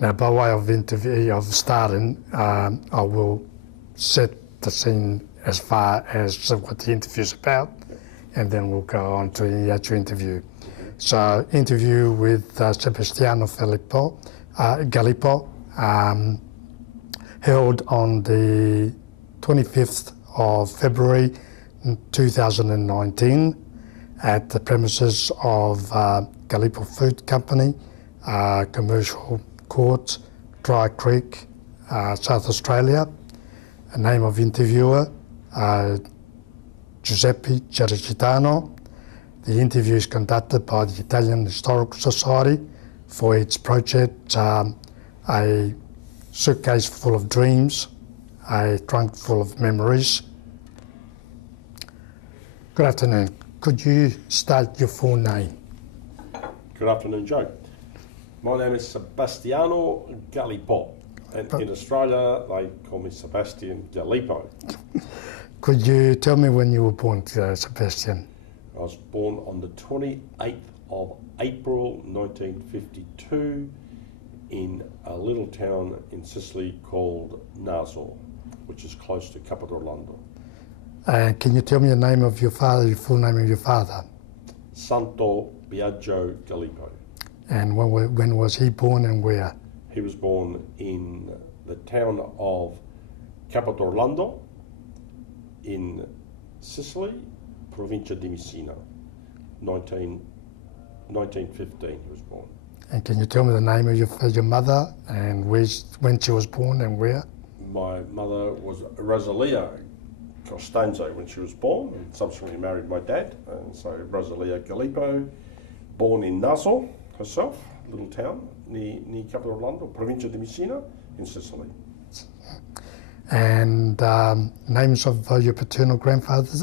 Now, by way of starting, I will set the scene as far as what the interview's about, and then we'll go on to the actual interview. So, interview with Sebastiano Galipo, held on the 25th of February 2019 at the premises of Galipo Food Company, Commercial Court, Dry Creek, South Australia. A name of interviewer, Giuseppe Gergitano. The interview is conducted by the Italian Historical Society for its project, A Suitcase Full of Dreams, A Trunk Full of Memories. Good afternoon. Could you state your full name? Good afternoon, Joe. My name is Sebastiano Galipo, and in Australia they call me Sebastian Galipo. Could you tell me when you were born, Sebastian? I was born on the 28th of April 1952 in a little town in Sicily called Naso, which is close to Capodorlando. Can you tell me the name of your father, your full name of your father? Santo Biagio Galipo. And when was he born and where? He was born in the town of Capodorlando in Sicily, Provincia di Messina, 1915 he was born. And can you tell me the name of your mother and when she was born and where? My mother was Rosalia Costanzo when she was born, and subsequently married my dad, and so Rosalia Galipo, born in Naso herself, a little town near Capodorlando, Provincia di Messina in Sicily. And names of your paternal grandparents?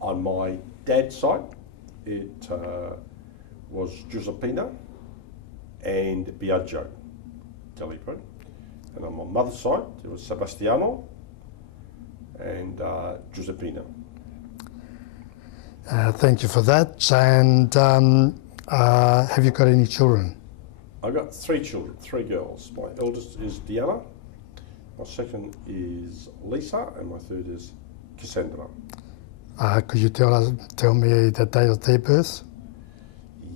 On my dad's side, it was Giuseppina and Biagio Galipo. And on my mother's side, it was Sebastiano and Giuseppina. Thank you for that. And have you got any children? I've got 3 children, 3 girls. My eldest is Diana, my second is Lisa, and my third is Cassandra. Could you tell me the date of their birth?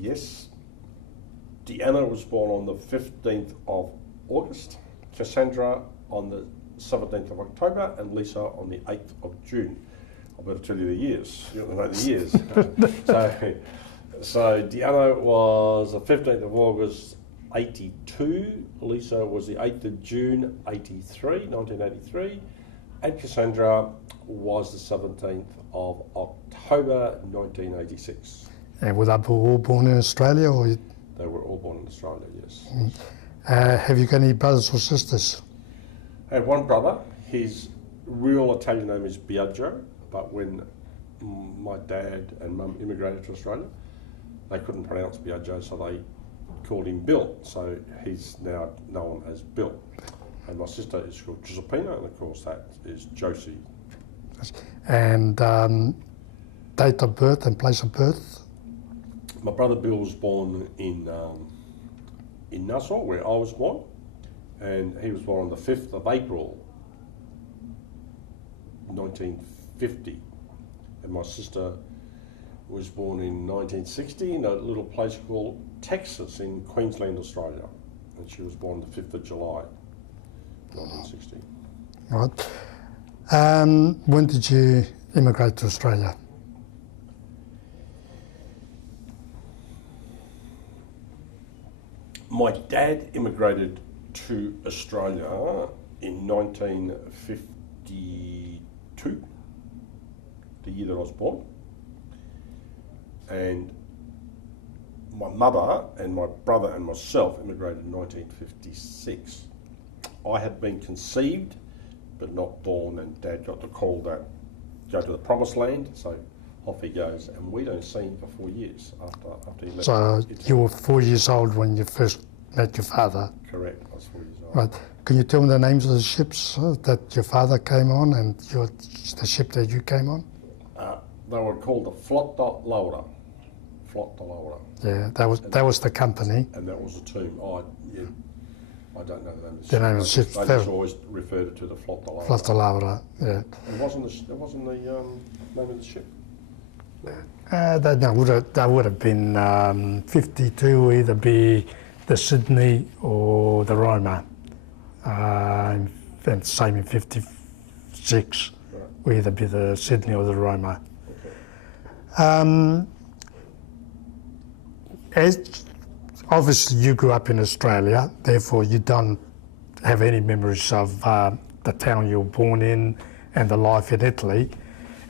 Yes. Diana was born on the 15th of August, Cassandra on the 17th of October, and Lisa on the 8th of June. I better tell you the years. You want to know the years. So Diana was the 15th of August, 82. Lisa was the 8th of June, 1983. And Cassandra was the 17th of October, 1986. And were they all born in Australia? Or? They were all born in Australia, yes. Have you got any brothers or sisters? I have one brother. His real Italian name is Biagio, but when my dad and mum immigrated to Australia, they couldn't pronounce Biagio, so they called him Bill. So he's now known as Bill. And my sister is called Giuseppina, and of course that is Josie. And date of birth and place of birth? My brother Bill was born in Nassau, where I was born, and he was born on the 5th of April, 1950. And my sister was born in 1960 in a little place called Texas in Queensland, Australia. And she was born the 5th of July, 1960. Right. When did you immigrate to Australia? My dad immigrated to Australia in 1952, the year that I was born. And my mother and my brother and myself immigrated in 1956. I had been conceived but not born, and Dad got the call that go to the promised land, so off he goes, and we don't see him for 4 years after he left. So you were 4 years old when you first met your father? Correct, I was 4 years old. Right. Can you tell me the names of the ships that your father came on and the ship that you came on? They were called the Flotta Laura. Flot de Laura. Yeah, that was the company. And that was the team. I don't know the name of the The name of the ship. They just always referred it to the Flot de Laura. Flot de Laura, yeah. It wasn't the name of the ship? That would have been 52, either be the Sydney or the Roma. And same in 56, Right. would either be the Sydney or the Roma. Okay. As obviously you grew up in Australia, therefore you don't have any memories of the town you were born in and the life in Italy.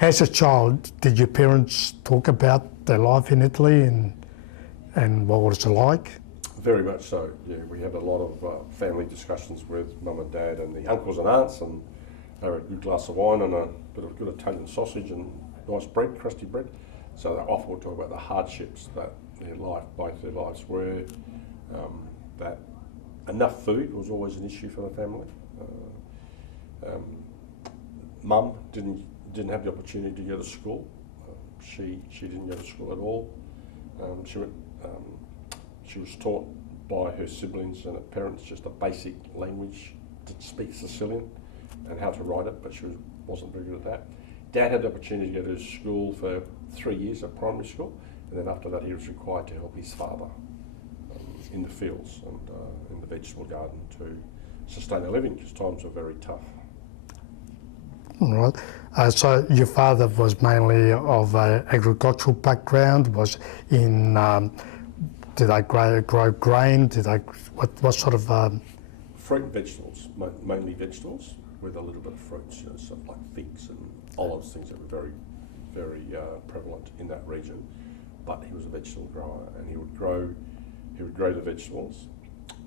As a child, did your parents talk about their life in Italy and what was it like? Very much so, yeah. We had a lot of family discussions with mum and dad and the uncles and aunts, and they had a good glass of wine and a bit of good Italian sausage and nice bread, crusty bread. So they often would talk about the hardships that both their lives were, that enough food was always an issue for the family. Mum didn't have the opportunity to go to school. She didn't go to school at all. She was taught by her siblings and her parents just a basic language to speak Sicilian and how to write it, but she wasn't very good at that. Dad had the opportunity to go to school for 3 years at primary school, and then after that he was required to help his father in the fields and in the vegetable garden to sustain a living because times were very tough. All right. So your father was mainly of an agricultural background. Was in? Did they grow grain? What sort of? Fruit and vegetables, mainly vegetables, with a little bit of fruits, stuff like figs and olives, things that were very, very prevalent in that region. But he was a vegetable grower, and he would grow the vegetables.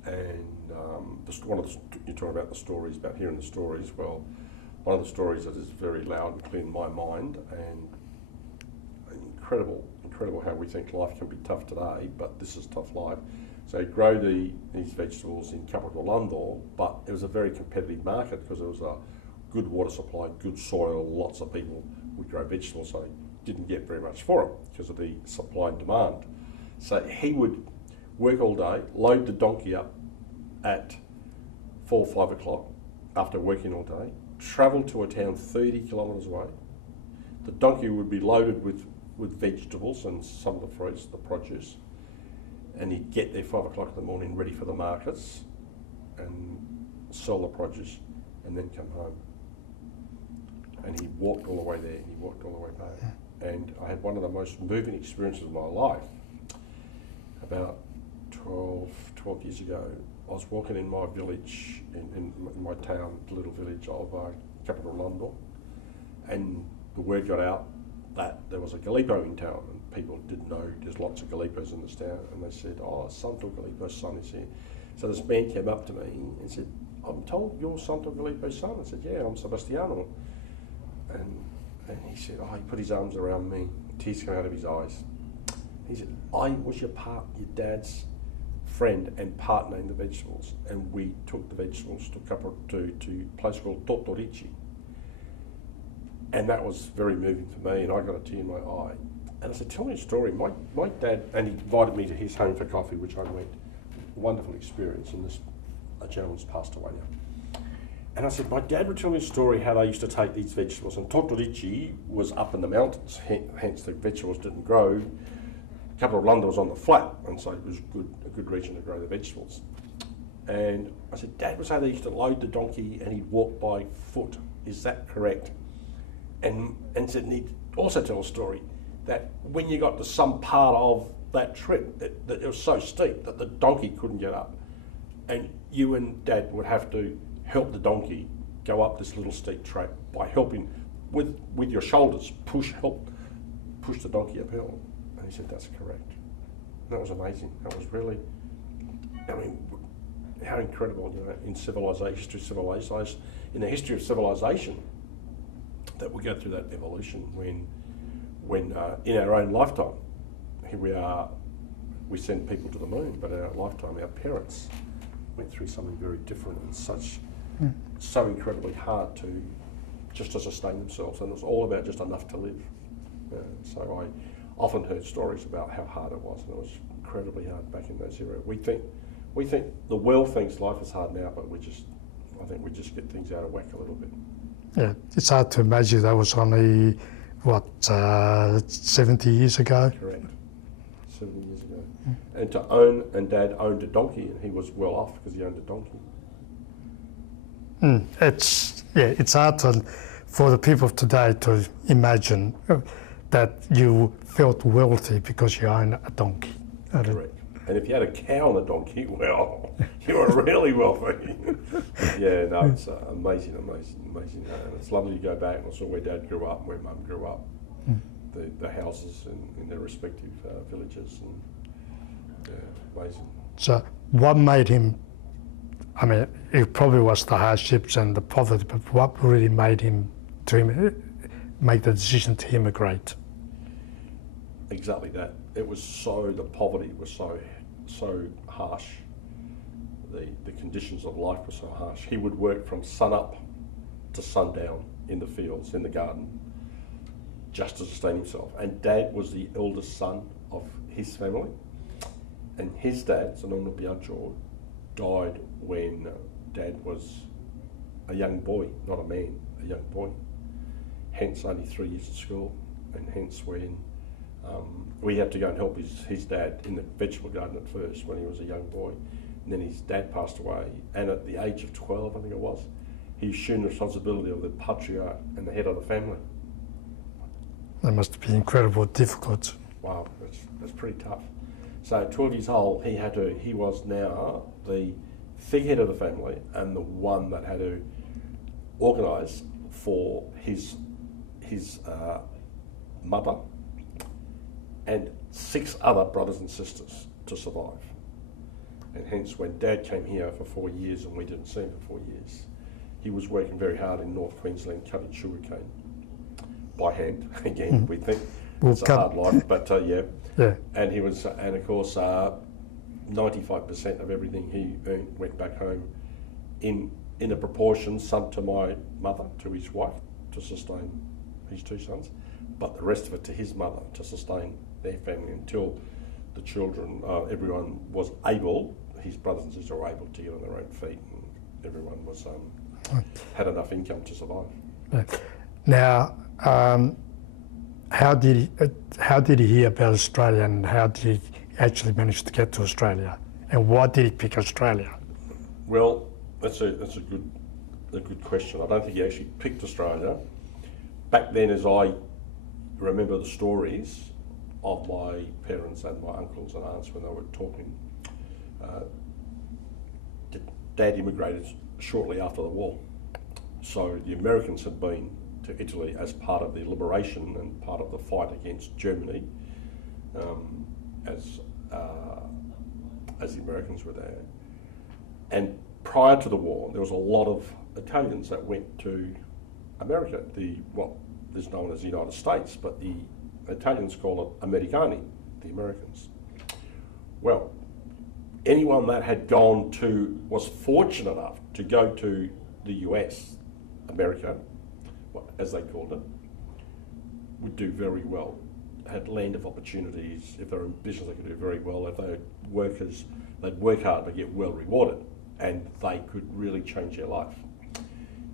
And you're talking about the stories, about hearing the stories. Well, one of the stories that is very loud and clear in my mind, and incredible how we think life can be tough today, but this is tough life. So he'd grow these vegetables in Capodolando, but it was a very competitive market because there was a good water supply, good soil, lots of people would grow vegetables, so he didn't get very much for it because of the supply and demand. So he would work all day, load the donkey up at 4 or 5 o'clock after working all day, travel to a town 30 kilometres away. The donkey would be loaded with vegetables and some of the fruits, the produce, and he'd get there 5 o'clock in the morning ready for the markets and sell the produce and then come home. And he walked all the way there and he walked all the way back. And I had one of the most moving experiences of my life. About 12 years ago, I was walking in my village, in my town, the little village of Capodolando, and the word got out that there was a Galipo in town, and people didn't know there's lots of Galipos in this town, and they said, "Oh, Santo Galipo's son is here." So this man came up to me and said, "I'm told you're Santo Galipo's son." I said, "Yeah, I'm Sebastiano." And he said, he put his arms around me, tears came out of his eyes. He said, "I was your dad's friend and partner in the vegetables, and we took the vegetables to a place called Tortorici." And that was very moving for me, and I got a tear in my eye. And I said, "Tell me a story." My dad, and he invited me to his home for coffee, which I went. Wonderful experience, and a gentleman's passed away now. And I said, my dad would tell me a story how they used to take these vegetables, and Tortorici was up in the mountains, hence the vegetables didn't grow. Capodolando was on the flat, and so it was a good region to grow the vegetables. And I said, "Dad would say they used to load the donkey and he'd walk by foot. Is that correct?" And said, and he'd also tell a story that when you got to some part of that trip, that it was so steep that the donkey couldn't get up. And you and Dad would have to help the donkey go up this little steep track by helping with your shoulders, push the donkey uphill. And he said, "That's correct." And that was amazing. That was really, how incredible, in the history of civilization, that we go through that evolution when in our own lifetime, here we send people to the moon, but in our lifetime, our parents went through something very different and so incredibly hard just to sustain themselves, and it was all about just enough to live. So often heard stories about how hard it was, and it was incredibly hard back in those era. We think the world thinks life is hard now, but I think we just get things out of whack a little bit. Yeah, it's hard to imagine that was only, 70 years ago? Correct. 70 years ago. And Dad owned a donkey, and he was well off because he owned a donkey. It's hard for the people of today to imagine that you felt wealthy because you own a donkey. Correct. And if you had a cow and a donkey, well, you were really wealthy. Yeah, no, it's amazing. And it's lovely to go back and saw where Dad grew up and where Mum grew up, the houses in their respective villages, and amazing. So what made him, I mean, it probably was the hardships and the poverty, but what really made him make the decision to immigrate? Exactly that. It was the poverty was so harsh. The conditions of life were so harsh. He would work from sun up to sundown in the fields, in the garden, just to sustain himself. And Dad was the eldest son of his family. And his dad, Sebastiano died when Dad was a young boy, not a man, a young boy. Hence only 3 years at school, and hence when we had to go and help his dad in the vegetable garden at first when he was a young boy. And then his dad passed away, and at the age of 12, I think it was, he assumed the responsibility of the patriarch and the head of the family. That must be incredibly difficult. Wow, that's pretty tough. So at 12 years old, he was now the figurehead of the family and the one that had to organise for his mother and 6 other brothers and sisters to survive. And hence when Dad came here for 4 years and we didn't see him for 4 years, he was working very hard in North Queensland cutting sugarcane by hand. Again, we think it's a hard life, but yeah. And he was, and of course, 95% of everything he earned went back home in a proportion, some to my mother, to his wife, to sustain his 2 sons, but the rest of it to his mother, to sustain their family until the children, everyone was able, his brothers and sisters were able to get on their own feet, and everyone was had enough income to survive. Now, how did he hear about Australia, and how did he actually manage to get to Australia, and why did he pick Australia? Well, that's a good question. I don't think he actually picked Australia. Back then, as I remember the stories of my parents and my uncles and aunts when they were talking, Dad immigrated shortly after the war. So the Americans had been to Italy as part of the liberation and part of the fight against Germany, as the Americans were there. And prior to the war, there was a lot of Italians that went to America, what is known as the United States, but the Italians call it Americani, the Americans. Well, anyone that was fortunate enough to go to the US, America, as they called it, would do very well. Had land of opportunities. If they were in business, they could do very well. If they were workers, they'd work hard but get well rewarded, and they could really change their life.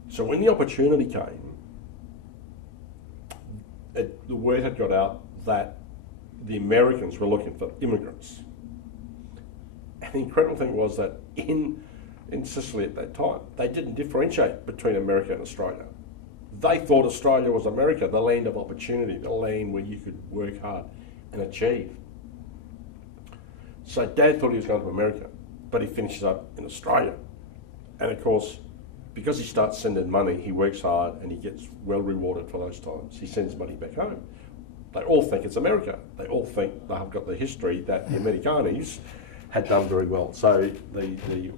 So when the opportunity came, the word had got out that the Americans were looking for immigrants. And the incredible thing was that in Sicily at that time, they didn't differentiate between America and Australia. They thought Australia was America, the land of opportunity, the land where you could work hard and achieve. So Dad thought he was going to America, but he finishes up in Australia. And of course, because he starts sending money, he works hard and he gets well rewarded for those times. He sends money back home. They all think it's America. They all think they have got the history that the Americanis had done very well. So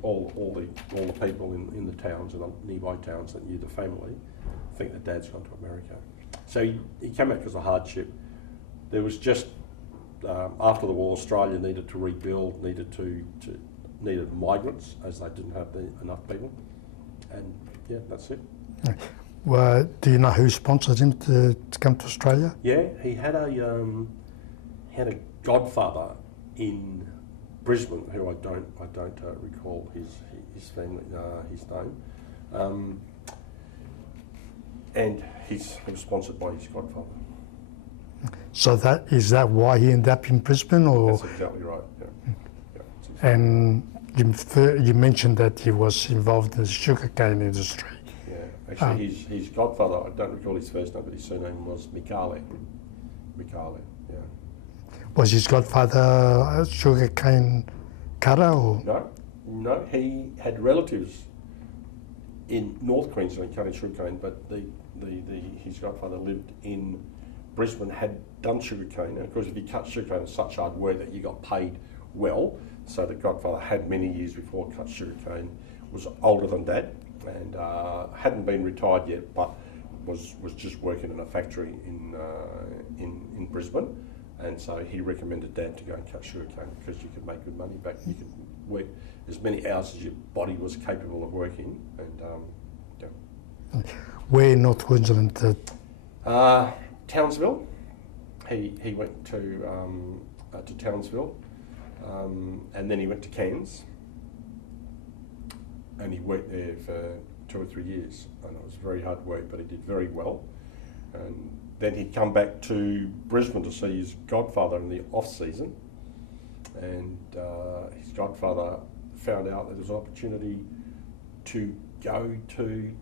all the people in the towns and the nearby towns that knew the family think that Dad's gone to America. So he came back as a hardship. There was just after the war, Australia needed to rebuild, needed migrants, as they didn't have enough people. And yeah, that's it. Well, do you know who sponsored him to come to Australia? Yeah, he had a had a godfather in Brisbane who I don't recall his family his name, and he was sponsored by his godfather. So is that why he ended up in Brisbane, or? That's exactly right. Yeah. And you mentioned that he was involved in the sugarcane industry. Yeah, actually, his godfather, I don't recall his first name, but his surname was Mikale. Mikale, yeah. Was his godfather a sugarcane cutter, or? No, he had relatives in North Queensland cutting sugarcane, but his godfather lived in Brisbane, had done sugarcane, and of course if you cut sugarcane, it's such hard work that you got paid well. So the godfather had many years before cut sugarcane, was older than Dad, and hadn't been retired yet, but was just working in a factory in Brisbane, and so he recommended Dad to go and cut sugarcane because you could make good money back. You could work as many hours as your body was capable of working, and yeah. Where in North Queensland? Townsville. He went to Townsville, and then he went to Cairns, and he worked there for 2 or 3 years, and it was very hard work, but he did very well. And then he'd come back to Brisbane to see his godfather in the off season, and his godfather found out that there was an opportunity to go to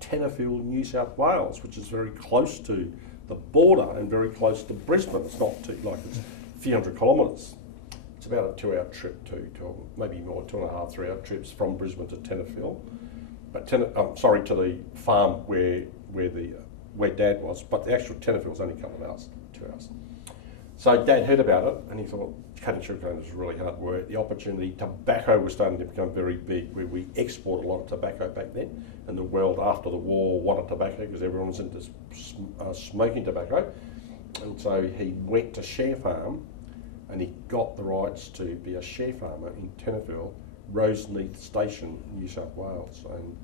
Tenterfield, New South Wales, which is very close to the border and very close to Brisbane. It's not too, like it's a few hundred kilometres. It's about a 2-hour trip to maybe more, 2.5, 3 hour trips from Brisbane to Tenterfield. But to the farm where Dad was, but the actual Tenterfield was only a couple of hours, 2 hours. So Dad heard about it and he thought, cutting sugarcane was really hard work. The opportunity, tobacco was starting to become very big, where we export a lot of tobacco back then, and the world after the war wanted tobacco because everyone was into smoking tobacco. And so he went to Share Farm and he got the rights to be a share farmer in Tenterfield, Roseneath Station, New South Wales. And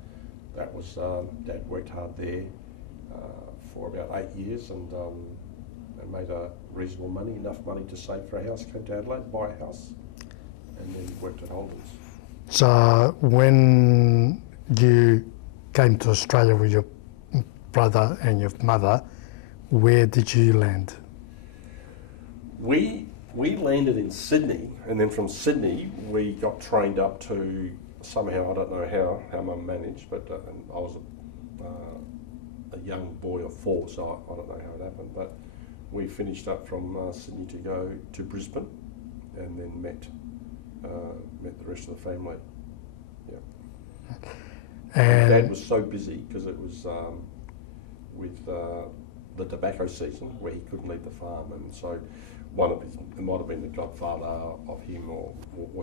that was, Dad worked hard there for about 8 years and made a reasonable money, enough money to save for a house, came to Adelaide, buy a house, and then worked at Holden's. So when you came to Australia with your brother and your mother, where did you land? We landed in Sydney, and then from Sydney we got trained up to, somehow, I don't know how Mum managed, but I was a young boy of 4, so I don't know how it happened, but we finished up from Sydney to go to Brisbane, and then met the rest of the family. Yeah. And Dad was so busy because it was with the tobacco season where he couldn't leave the farm, and so it might have been the godfather of him or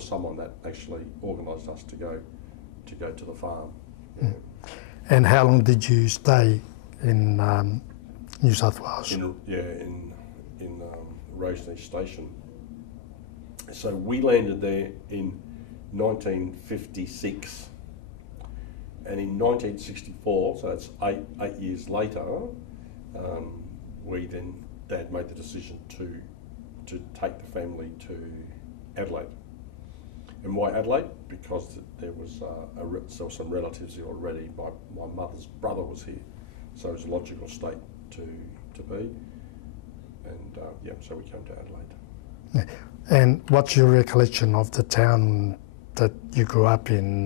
someone that actually organised us to go to the farm. Yeah. And how long did you stay in New South Wales? In Roseneath Station. So we landed there in 1956, and in 1964, so that's eight years later, Dad made the decision to take the family to Adelaide. And why Adelaide? Because there was some relatives here already. My mother's brother was here, so it was a logical state to be. And so we came to Adelaide. Yeah. And what's your recollection of the town that you grew up in?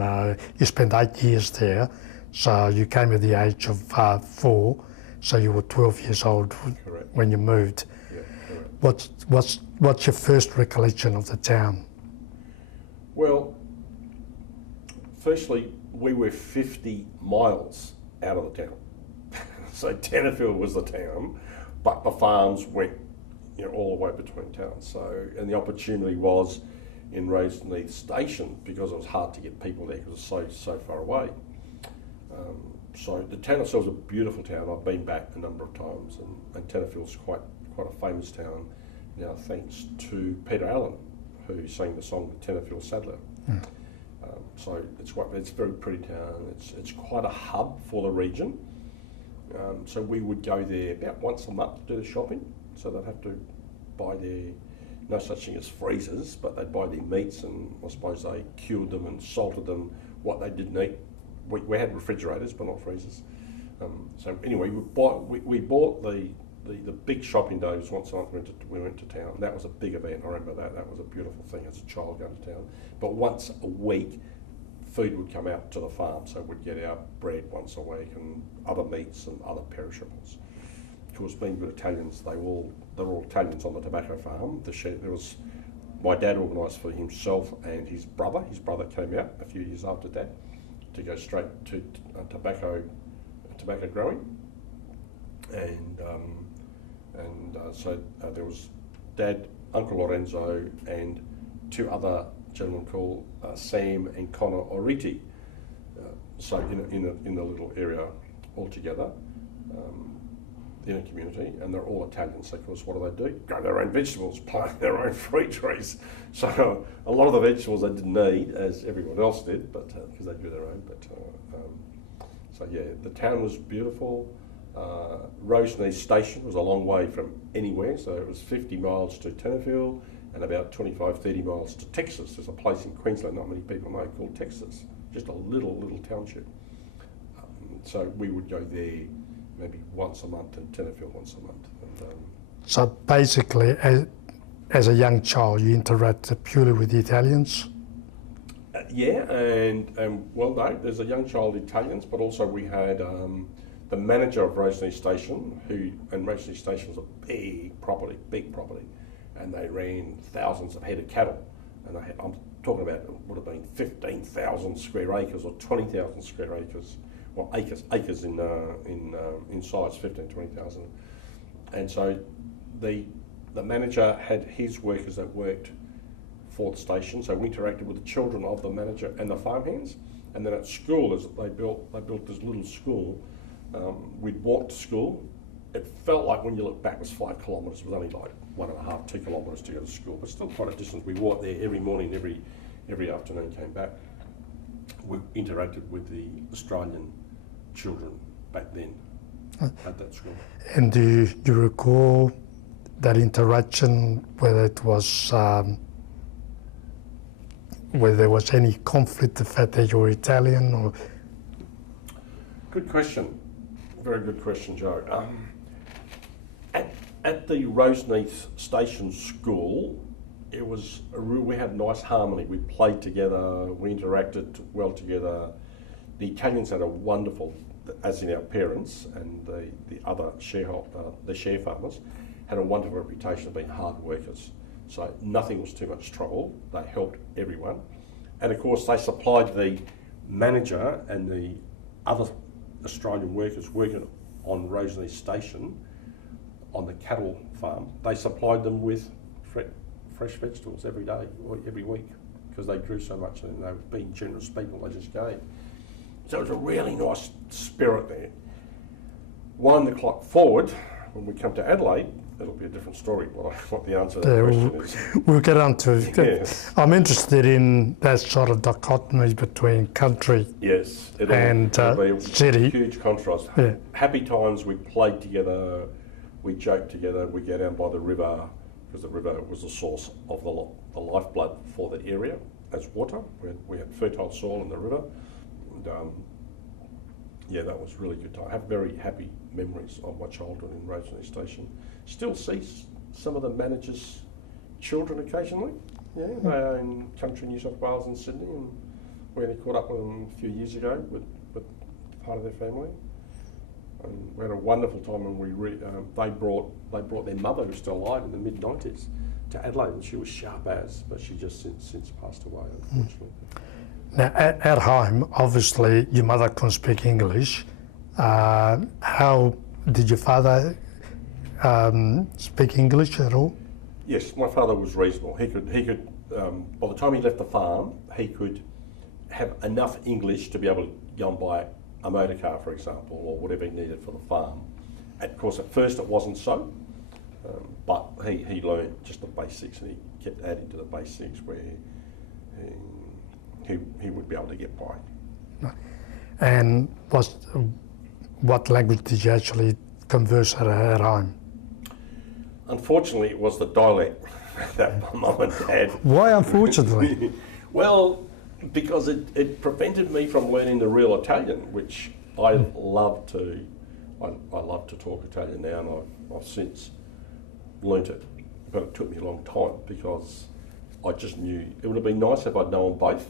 You spent 8 years there, so you came at the age of 4, so you were 12 years old. Correct. When you moved. Yeah, correct. What's your first recollection of the town? Well, firstly, we were 50 miles out of the town. So Tenterfield was the town, but the farms went all the way between towns. So, and the opportunity was in Roseneath Station because it was hard to get people there because it was so far away. So the town itself is a beautiful town. I've been back a number of times, and Tenterfield's quite a famous town now, thanks to Peter Allen, who sang the song The Tenterfield Saddler. Mm. So it's a very pretty town. It's quite a hub for the region. So we would go there about once a month to do the shopping. So they'd have to buy their no such thing as freezers, but they'd buy their meats, and I suppose they cured them and salted them, what they didn't eat. We had refrigerators, but not freezers. So anyway, we bought the big shopping days once a month we went to town. That was a big event, I remember that. That was a beautiful thing as a child going to town. But once a week, food would come out to the farm, so we'd get our bread once a week and other meats and other perishables. Of course, being good Italians, they're all Italians on the tobacco farm. There was my dad organised for himself and his brother. His brother came out a few years after Dad to go straight to tobacco growing, and so there was Dad, Uncle Lorenzo, and two other gentlemen called Sam and Connor Oriti. So in a little area altogether. In a community, and they're all Italians. So of course, what do? Grow their own vegetables, plant their own fruit trees. So a lot of the vegetables they didn't need, as everyone else did, but because they grew their own. But so yeah, the town was beautiful. Roseney Station was a long way from anywhere, so it was 50 miles to Tenterfield and about 25, 30 miles to Texas. There's a place in Queensland not many people know called Texas, just a little township. So we would go there maybe once a month, and Tenterfield once a month. And, so basically, as a young child, you interacted purely with the Italians? Yeah, and well, no, there's a young child Italians, but also we had the manager of Roseney Station, and Roseney Station was a big property, and they ran thousands of head of cattle, and I'm talking about it would have been 15,000 square acres or 20,000 square acres. Well, acres in size, 15, 20,000. And so the manager had his workers that worked for the station, so we interacted with the children of the manager and the farmhands. And then at school, as they built this little school, we'd walk to school. It felt like, when you look back, it was 5 kilometres. It was only like 1.5, 2 kilometres to go to school, but still quite a distance. We walked there every morning, every afternoon, came back. We interacted with the Australian children back then at that school. And do you recall that interaction, whether it was whether there was any conflict, the fact that you were Italian? Or? Good question, very good question, Joe. At the Roseney Station School, we had nice harmony. We played together, we interacted well together. The Italians had a wonderful, as in our parents and the other the share farmers, had a wonderful reputation of being hard workers. So nothing was too much trouble. They helped everyone. And of course they supplied the manager and the other Australian workers working on Roseney Station on the cattle farm. They supplied them with fresh vegetables every day or every week, because they grew so much and they were being generous people, they just gave. So it was a really nice spirit there. Wind the clock forward, when we come to Adelaide, it'll be a different story, what the answer to that question is. We'll get on to it. Yes. I'm interested in that sort of dichotomy between country and city. Huge contrast. Yeah. Happy times, we played together, we joked together, we go down by the river, because the river was the source of the lifeblood for the area as water. We had fertile soil in the river. And, yeah, that was really good time. I have very happy memories of my childhood in Roseney Station. Still see some of the managers' children occasionally. Yeah, they are in country New South Wales and Sydney, and we only caught up with them a few years ago with part of their family. And we had a wonderful time when they brought their mother, who's still alive, in the mid-90s, to Adelaide, and she was sharp as, but she just since passed away, unfortunately. Now, at home, obviously, your mother couldn't speak English. How did your father speak English at all? Yes, my father was reasonable. He could. By the time he left the farm, he could have enough English to be able to go and buy a motor car, for example, or whatever he needed for the farm. Of course, at first it wasn't so, but he learned just the basics, and he kept adding to the basics where he would be able to get by. And what language did you actually converse at home? Unfortunately, it was the dialect. that my mum and dad. Why, unfortunately? Well, because it prevented me from learning the real Italian, which I love to. I love to talk Italian now, and I've since learnt it. But it took me a long time because I just knew it would have been nice if I'd known both.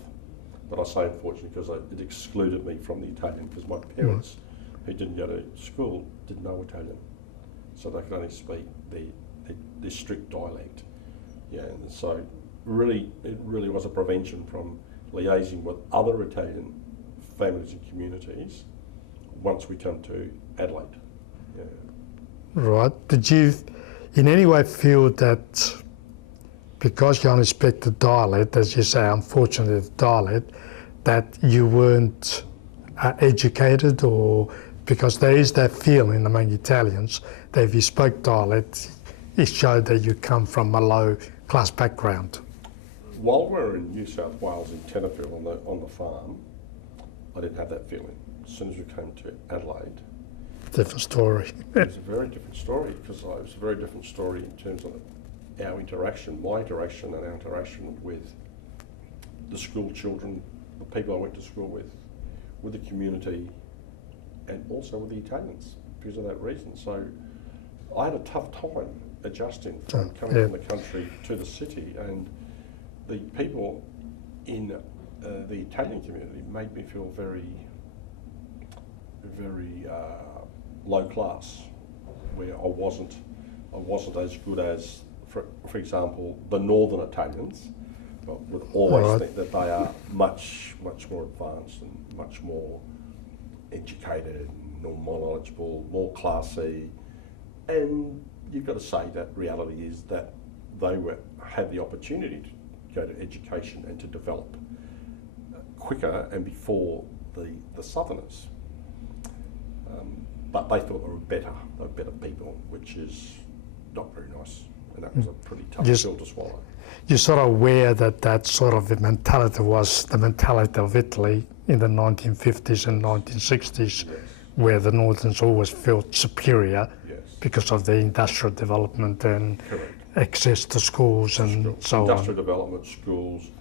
But I say unfortunately because it excluded me from the Italian because my parents, who didn't go to school, didn't know Italian, so they could only speak their strict dialect. Yeah, and so it really was a prevention from liaising with other Italian families and communities once we come to Adelaide. Yeah. Right. Did you in any way feel that because you only speak the dialect, as you say, unfortunately the dialect, that you weren't educated, or because there is that feeling among Italians that if you spoke dialect, it showed that you come from a low class background? While we were in New South Wales in Tenterfield on the farm, I didn't have that feeling. As soon as we came to Adelaide, Different story. it was a very different story because it was a very different story in terms of our interaction, my interaction and our interaction with the school children, the people I went to school with the community, and also with the Italians because of that reason. So I had a tough time adjusting from coming from the country to the city, and the people in the Italian community made me feel very, very low class, where I wasn't as good as, for example, the northern Italians. Would always think that they are much more advanced and much more educated, more knowledgeable, more classy, and you've got to say that reality is that they had the opportunity to go to education and to develop quicker and before the Southerners. But they thought they were better people, which is not very nice, and that was a pretty tough pill to swallow. You're sort of aware that sort of mentality was the mentality of Italy in the 1950s and 1960s, where the Northerns always felt superior because of the industrial development and access to schools and so on. Industrial development, schools,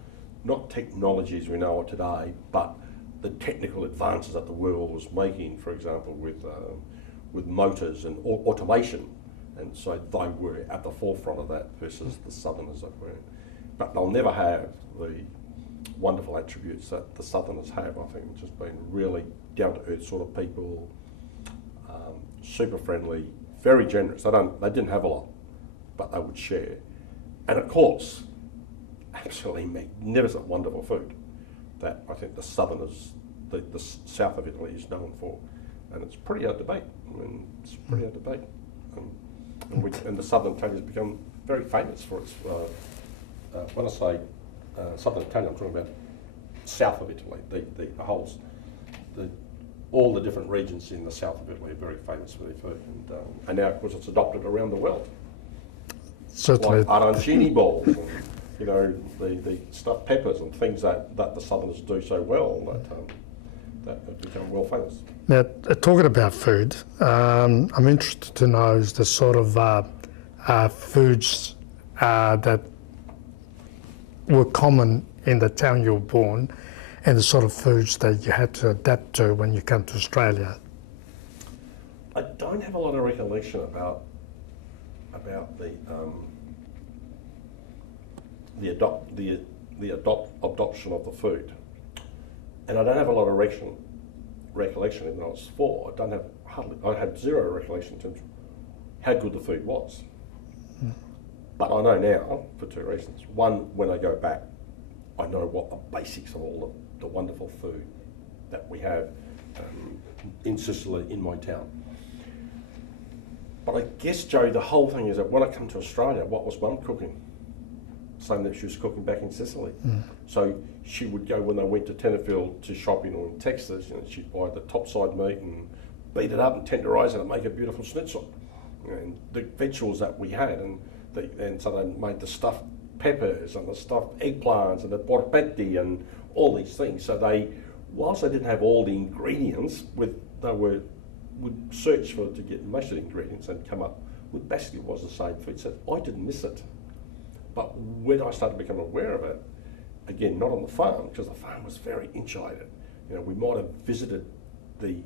not technology as we know it today, but the technical advances that the world was making, for example, with motors and automation. And so they were at the forefront of that versus the Southerners that weren't. But they'll never have the wonderful attributes that the Southerners have, I think, just being really down-to-earth sort of people, super friendly, very generous. They didn't have a lot, but they would share. And of course, absolutely magnificent, wonderful food that I think the Southerners, the south of Italy is known for. And it's pretty hard to beat. I mean, it's pretty hard to beat. And the Southern Italian has become very famous for its, when I say Southern Italian, I'm talking about south of Italy, all the different regions in the south of Italy are very famous for their food. And now, of course, it's adopted around the world. Certainly. Like arancini balls, and, the stuffed peppers and things that the Southerners do so well that have become well famous. Now, talking about food, I'm interested to know is the sort of foods that were common in the town you were born, and the sort of foods that you had to adapt to when you come to Australia. I don't have a lot of recollection about the adoption of the food, and I don't have a lot of recollection even though I was 4. I had zero recollection in terms of how good the food was. But I know now for 2 reasons. One, when I go back, I know what the basics of all the wonderful food that we have in Sicily, in my town. But I guess, Joe, the whole thing is that when I come to Australia, what was Mum cooking? Same that she was cooking back in Sicily. So she would go, when they went to Tenterfield to shopping or in Texas, she'd buy the topside meat and beat it up and tenderise it and make a beautiful schnitzel. And the vegetables that we had, and so they made the stuffed peppers and the stuffed eggplants and the porpetti and all these things. So whilst they didn't have all the ingredients, would search to get most of the ingredients and come up with basically was the same food. So I didn't miss it. But when I started to become aware of it, again, not on the farm, because the farm was very insulated. You know, we might have visited the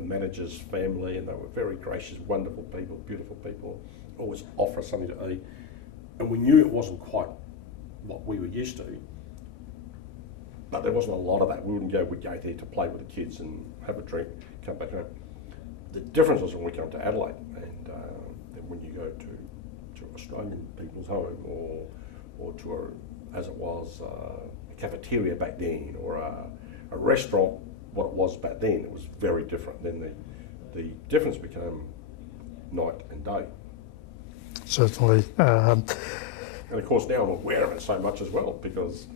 manager's family, and they were very gracious, wonderful people, beautiful people, always offer us something to eat. And we knew it wasn't quite what we were used to, but there wasn't a lot of that. We'd go there to play with the kids and have a drink, come back home. The difference was when we come to Adelaide, and then when you go to Australian people's home, or to as it was, a cafeteria back then, or a restaurant, what it was back then, it was very different. Then the difference became night and day. Certainly. And of course now I'm aware of it so much as well, because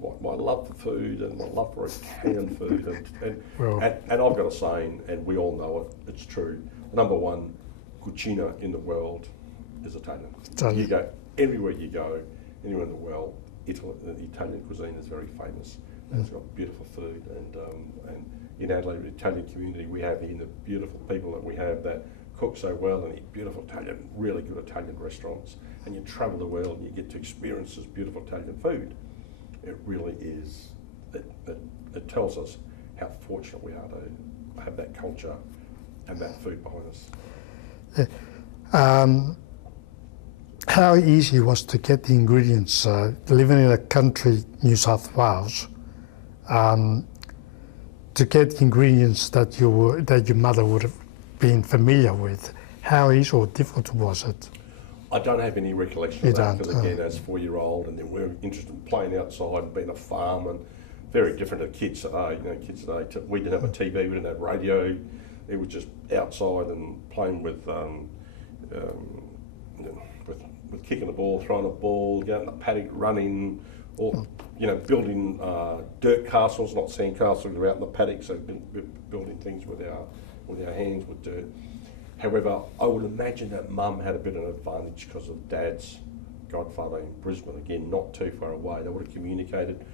my love for food and my love for Italian food, and I've got a saying, and we all know it, it's true. The number one cucina in the world is Italian. You go, everywhere you go, anywhere in the world, the Italian cuisine is very famous. And it's got beautiful food, and in Adelaide, the Italian community we have here, the beautiful people that we have that cook so well and eat beautiful Italian, really good Italian restaurants, and you travel the world and you get to experience this beautiful Italian food. It really is, it tells us how fortunate we are to have that culture and that food behind us. How easy was to get the ingredients? Living in a country, New South Wales, to get ingredients that your mother would have been familiar with, how easy or difficult was it? I don't have any recollection of that, because again, as a 4-year-old, and then we were interested in playing outside and being a farm, and very different to kids today. You know, kids today, we didn't have a TV, we didn't have radio. It was just outside and playing with kicking the ball, throwing a ball, going in the paddock, running, or building dirt castles, not sand castles, out in the paddock. So building things with our hands with dirt. However, I would imagine that Mum had a bit of an advantage because of Dad's godfather in Brisbane. Again, not too far away. They would have communicated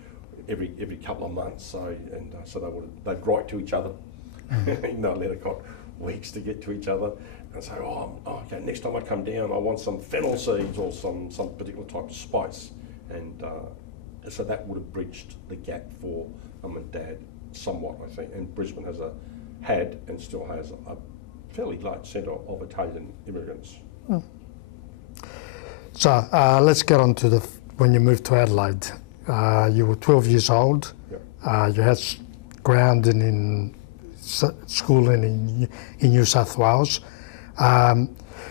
every couple of months. So they'd write to each other. Even though it got weeks to get to each other, and say, okay, next time I come down, I want some fennel seeds or some particular type of spice, and so that would have bridged the gap for Mum and Dad somewhat, I think. And Brisbane had and still has a fairly large centre of Italian immigrants. So let's get on to when you moved to Adelaide. You were 12 years old. Yep. You had grounding in schooling in New South Wales.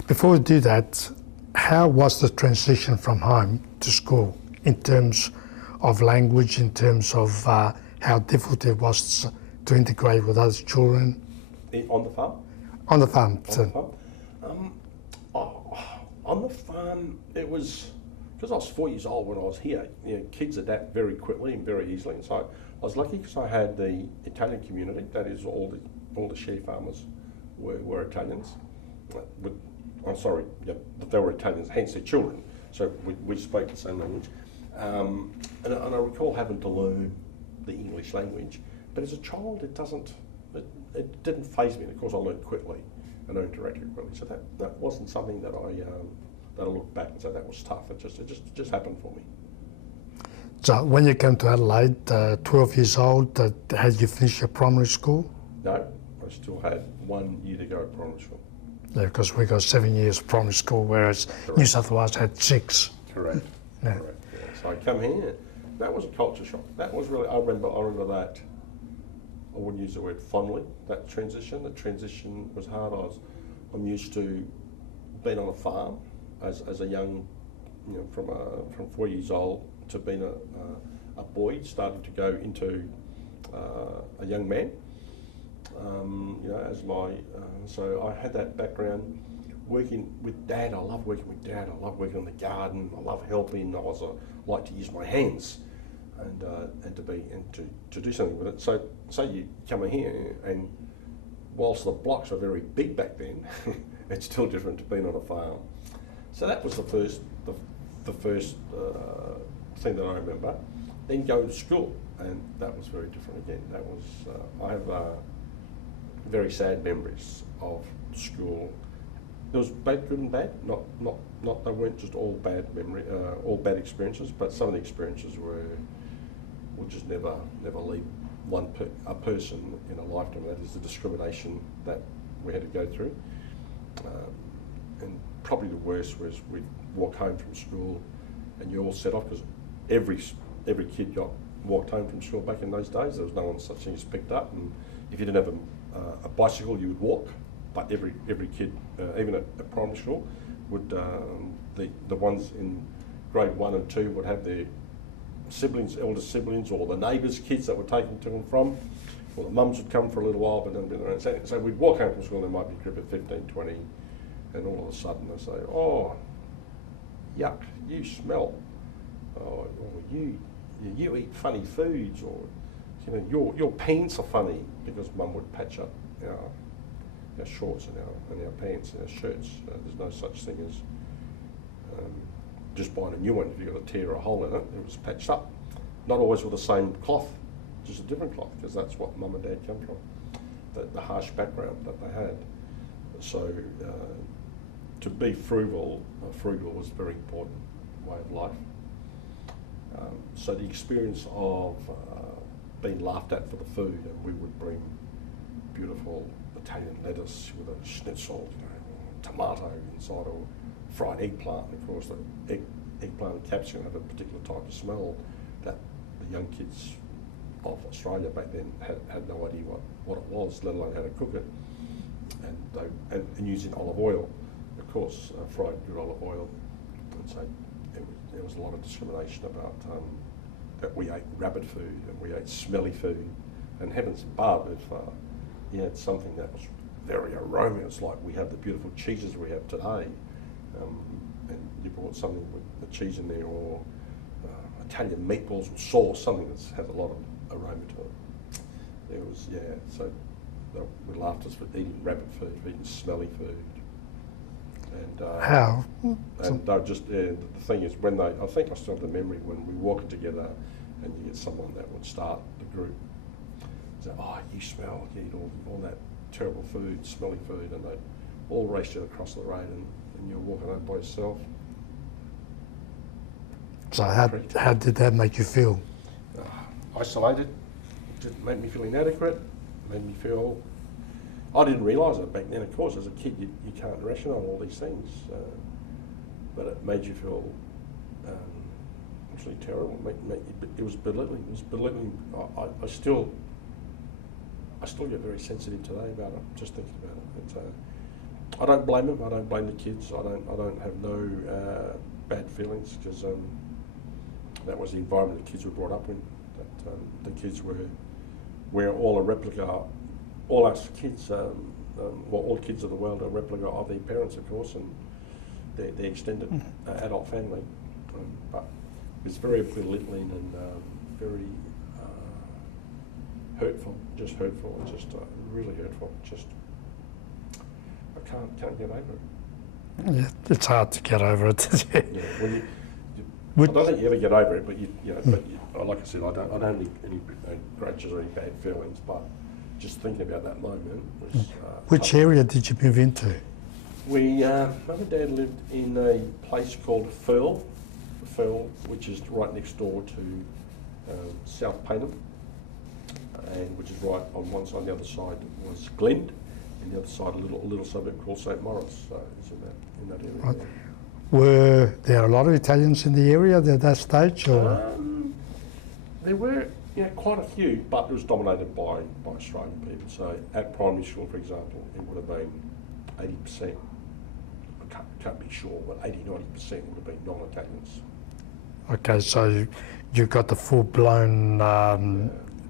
Before we do that, how was the transition from home to school in terms of language, in terms of how difficult it was to integrate with other children? On the farm? On the farm. On the farm, it was, because I was 4 years old when I was here, kids adapt very quickly and very easily. And so I was lucky because I had the Italian community, that is all the share farmers were Italians. They were Italians, hence their children. So we spoke the same language. And I recall having to learn the English language, but as a child it didn't faze me. And of course I learned quickly and I interacted quickly. So that wasn't something that I look back and say that was tough. It just happened for me. So when you came to Adelaide, 12 years old, had you finished your primary school? No, I still had 1 year to go at primary school. Yeah, because we got 7 years of primary school, whereas New South Wales had 6. Correct. Yeah. Correct. Yeah. So I come here. That was a culture shock. That was really. I remember that. I wouldn't use the word fondly. That transition. The transition was hard. I'm used to being on a farm as a young, from 4 years old to being a boy, starting to go into a young man. So I had that background working with Dad. I love working with Dad. I love working in the garden. I love helping. I like to use my hands and to do something with it. So you come in here, and whilst the blocks were very big back then, it's still different to being on a farm. So that was the first thing that I remember. Then going to school, and that was very different again. That was I have very sad memories of school There was bad, good and bad. Not. They weren't just all bad all bad experiences. But some of the experiences will just never leave a person in a lifetime. That is the discrimination that we had to go through. And probably the worst was we'd walk home from school, and you all set off because every kid walked home from school back in those days. There was no one such thing as picked up, and if you didn't have a bicycle, you would walk. But every kid, even at primary school, would the ones in grade 1 and 2 would have their siblings, elder siblings, or the neighbours' kids that were taken to and from, or the mums would come for a little while, but then so we'd walk home from school. There might be a group of 15, 20, and all of a sudden they say, "Oh, yuck! You smell. Or you eat funny foods, or your pants are funny," because Mum would patch up our shorts and our pants and our shirts. There's no such thing as just buying a new one. If you've got a tear or a hole in it, it was patched up. Not always with the same cloth, just a different cloth, because that's what Mum and Dad come from, the harsh background that they had. So to be frugal was a very important way of life. So the experience of being laughed at for the food, and we would bring beautiful Italian lettuce with a schnitzel, tomato inside, or fried eggplant. And of course, the eggplant and capsicum have a particular type of smell that the young kids of Australia back then had no idea what it was, let alone how to cook it. And using olive oil, of course, fried good olive oil. And so there was a lot of discrimination about that we ate rabid food and we ate smelly food. And heavens above, if you had something that was very aromatous, like we have the beautiful cheeses we have today, and you brought something with the cheese in there, or Italian meatballs with sauce, something that has a lot of aroma to it. It was, so we laughed us for eating rabid food, for eating smelly food. And How? And they just, the thing is, I think I still have the memory when we walk together and you get someone that would start the group, say, "Oh, you smell, you eat all that terrible food, smelly food," and they all race you across the road, and you're walking home by yourself. So how did that make you feel? Isolated. It didn't make me feel inadequate. It made me feel... I didn't realise it back then, of course. As a kid, you can't ration on all these things. But it made you feel actually terrible. It was belittling. It was belittling. I still get very sensitive today about it, just thinking about it. I don't blame them. I don't blame the kids. I don't have no bad feelings, because that was the environment the kids were brought up in. That the kids were all a replica. All us kids, all kids of the world are a replica of their parents, of course, and their extended adult family. But it's very belittling and very hurtful, just really hurtful. Just I can't get over it. Yeah, it's hard to get over it. Yeah, I don't think you ever get over it, but like I said, I don't have any grudges or any bad feelings, but just thinking about that moment was... Which area did you move into? Mum and Dad lived in a place called Firle, which is right next door to South Paynham, and which is right on one side. The other side was Glen, and the other side a little suburb called St Maurice. So it's in that area. Right. Were there a lot of Italians in the area at that stage, or? There were quite a few, but it was dominated by Australian people. So at primary school, for example, it would have been 80%. I can't be sure, but 80-90% would have been non-Italians. Okay, so you got the full-blown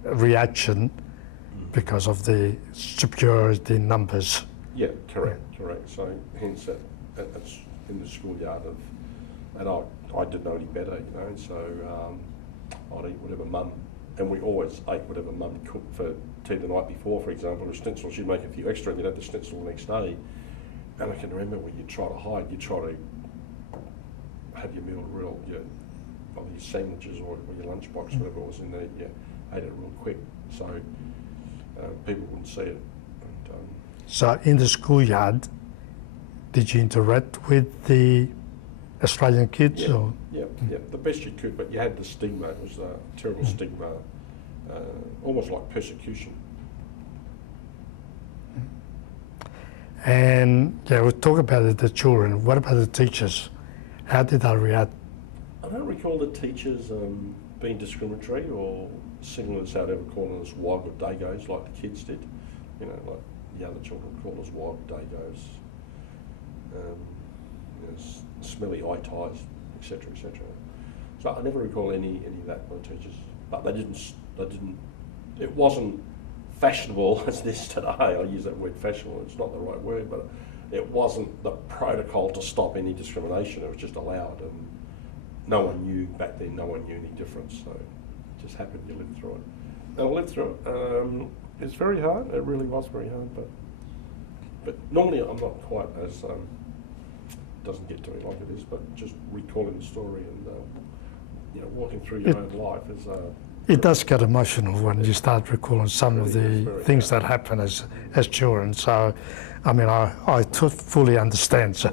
reaction because of the superiority in numbers. Yeah, correct. So hence that's in the schoolyard and I didn't know any better, and so I'd eat whatever Mum, and we always ate whatever Mum cooked for tea the night before, for example. A schnitzel, she'd make a few extra and you'd have the schnitzel the next day. And I can remember when you try to hide, you try to have your meal either your sandwiches or your lunchbox, whatever was in there, you ate it real quick, so people wouldn't see it. So in the schoolyard, did you interact with the Australian kids? Yeah, Or? yeah, the best you could, but you had the stigma. It was a terrible stigma, almost like persecution. And yeah, we'll talk about the children. What about the teachers? How did they react? I don't recall the teachers being discriminatory or singling us out, ever calling us wild dagos like the kids did. You know, like the other children called us wild dagos, smelly eye ties, etc., etc. So I never recall any of that from the teachers. But they didn't. It wasn't fashionable as this today. I use that word fashionable. It's not the right word, but it wasn't the protocol to stop any discrimination. It was just allowed, and no one knew back then. No one knew any difference. So it just happened. You lived through it. And I lived through it. It's very hard. It really was very hard. But normally I'm not quite as doesn't get to me like it is. But just recalling the story and walking through your own life is. It does get emotional when you start recalling some of the things that happen as children. So, I mean, I fully understand. So,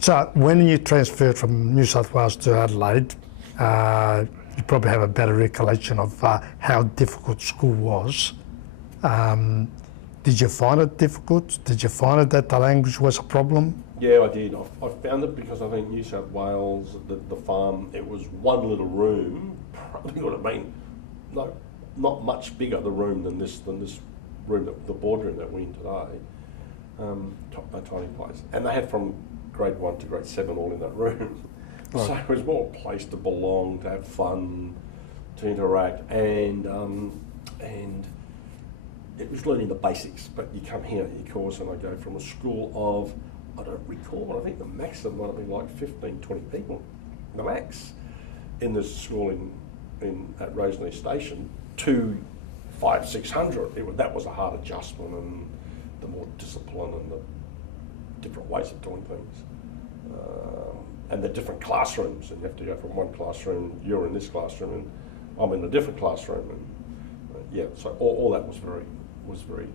so when you transferred from New South Wales to Adelaide, you probably have a better recollection of how difficult school was. Did you find it difficult? Did you find it that the language was a problem? Yeah, I did. I found it because I think New South Wales, the farm, it was one little room. Probably would have been not much bigger the room than this room, the boardroom that we're in today. A tiny place, and they had from grade 1 to grade 7 all in that room. Right. So it was more a place to belong, to have fun, to interact, and it was learning the basics. But you come here, your course, and I go from a school of, I don't recall, but I think the maximum might have been like 15, 20 people, the max, in this school at Roseney Station, to 500, 600. That was a hard adjustment, and the more discipline and the different ways of doing things. And the different classrooms, and you have to go from one classroom, you're in this classroom, and I'm in a different classroom, and so all that was very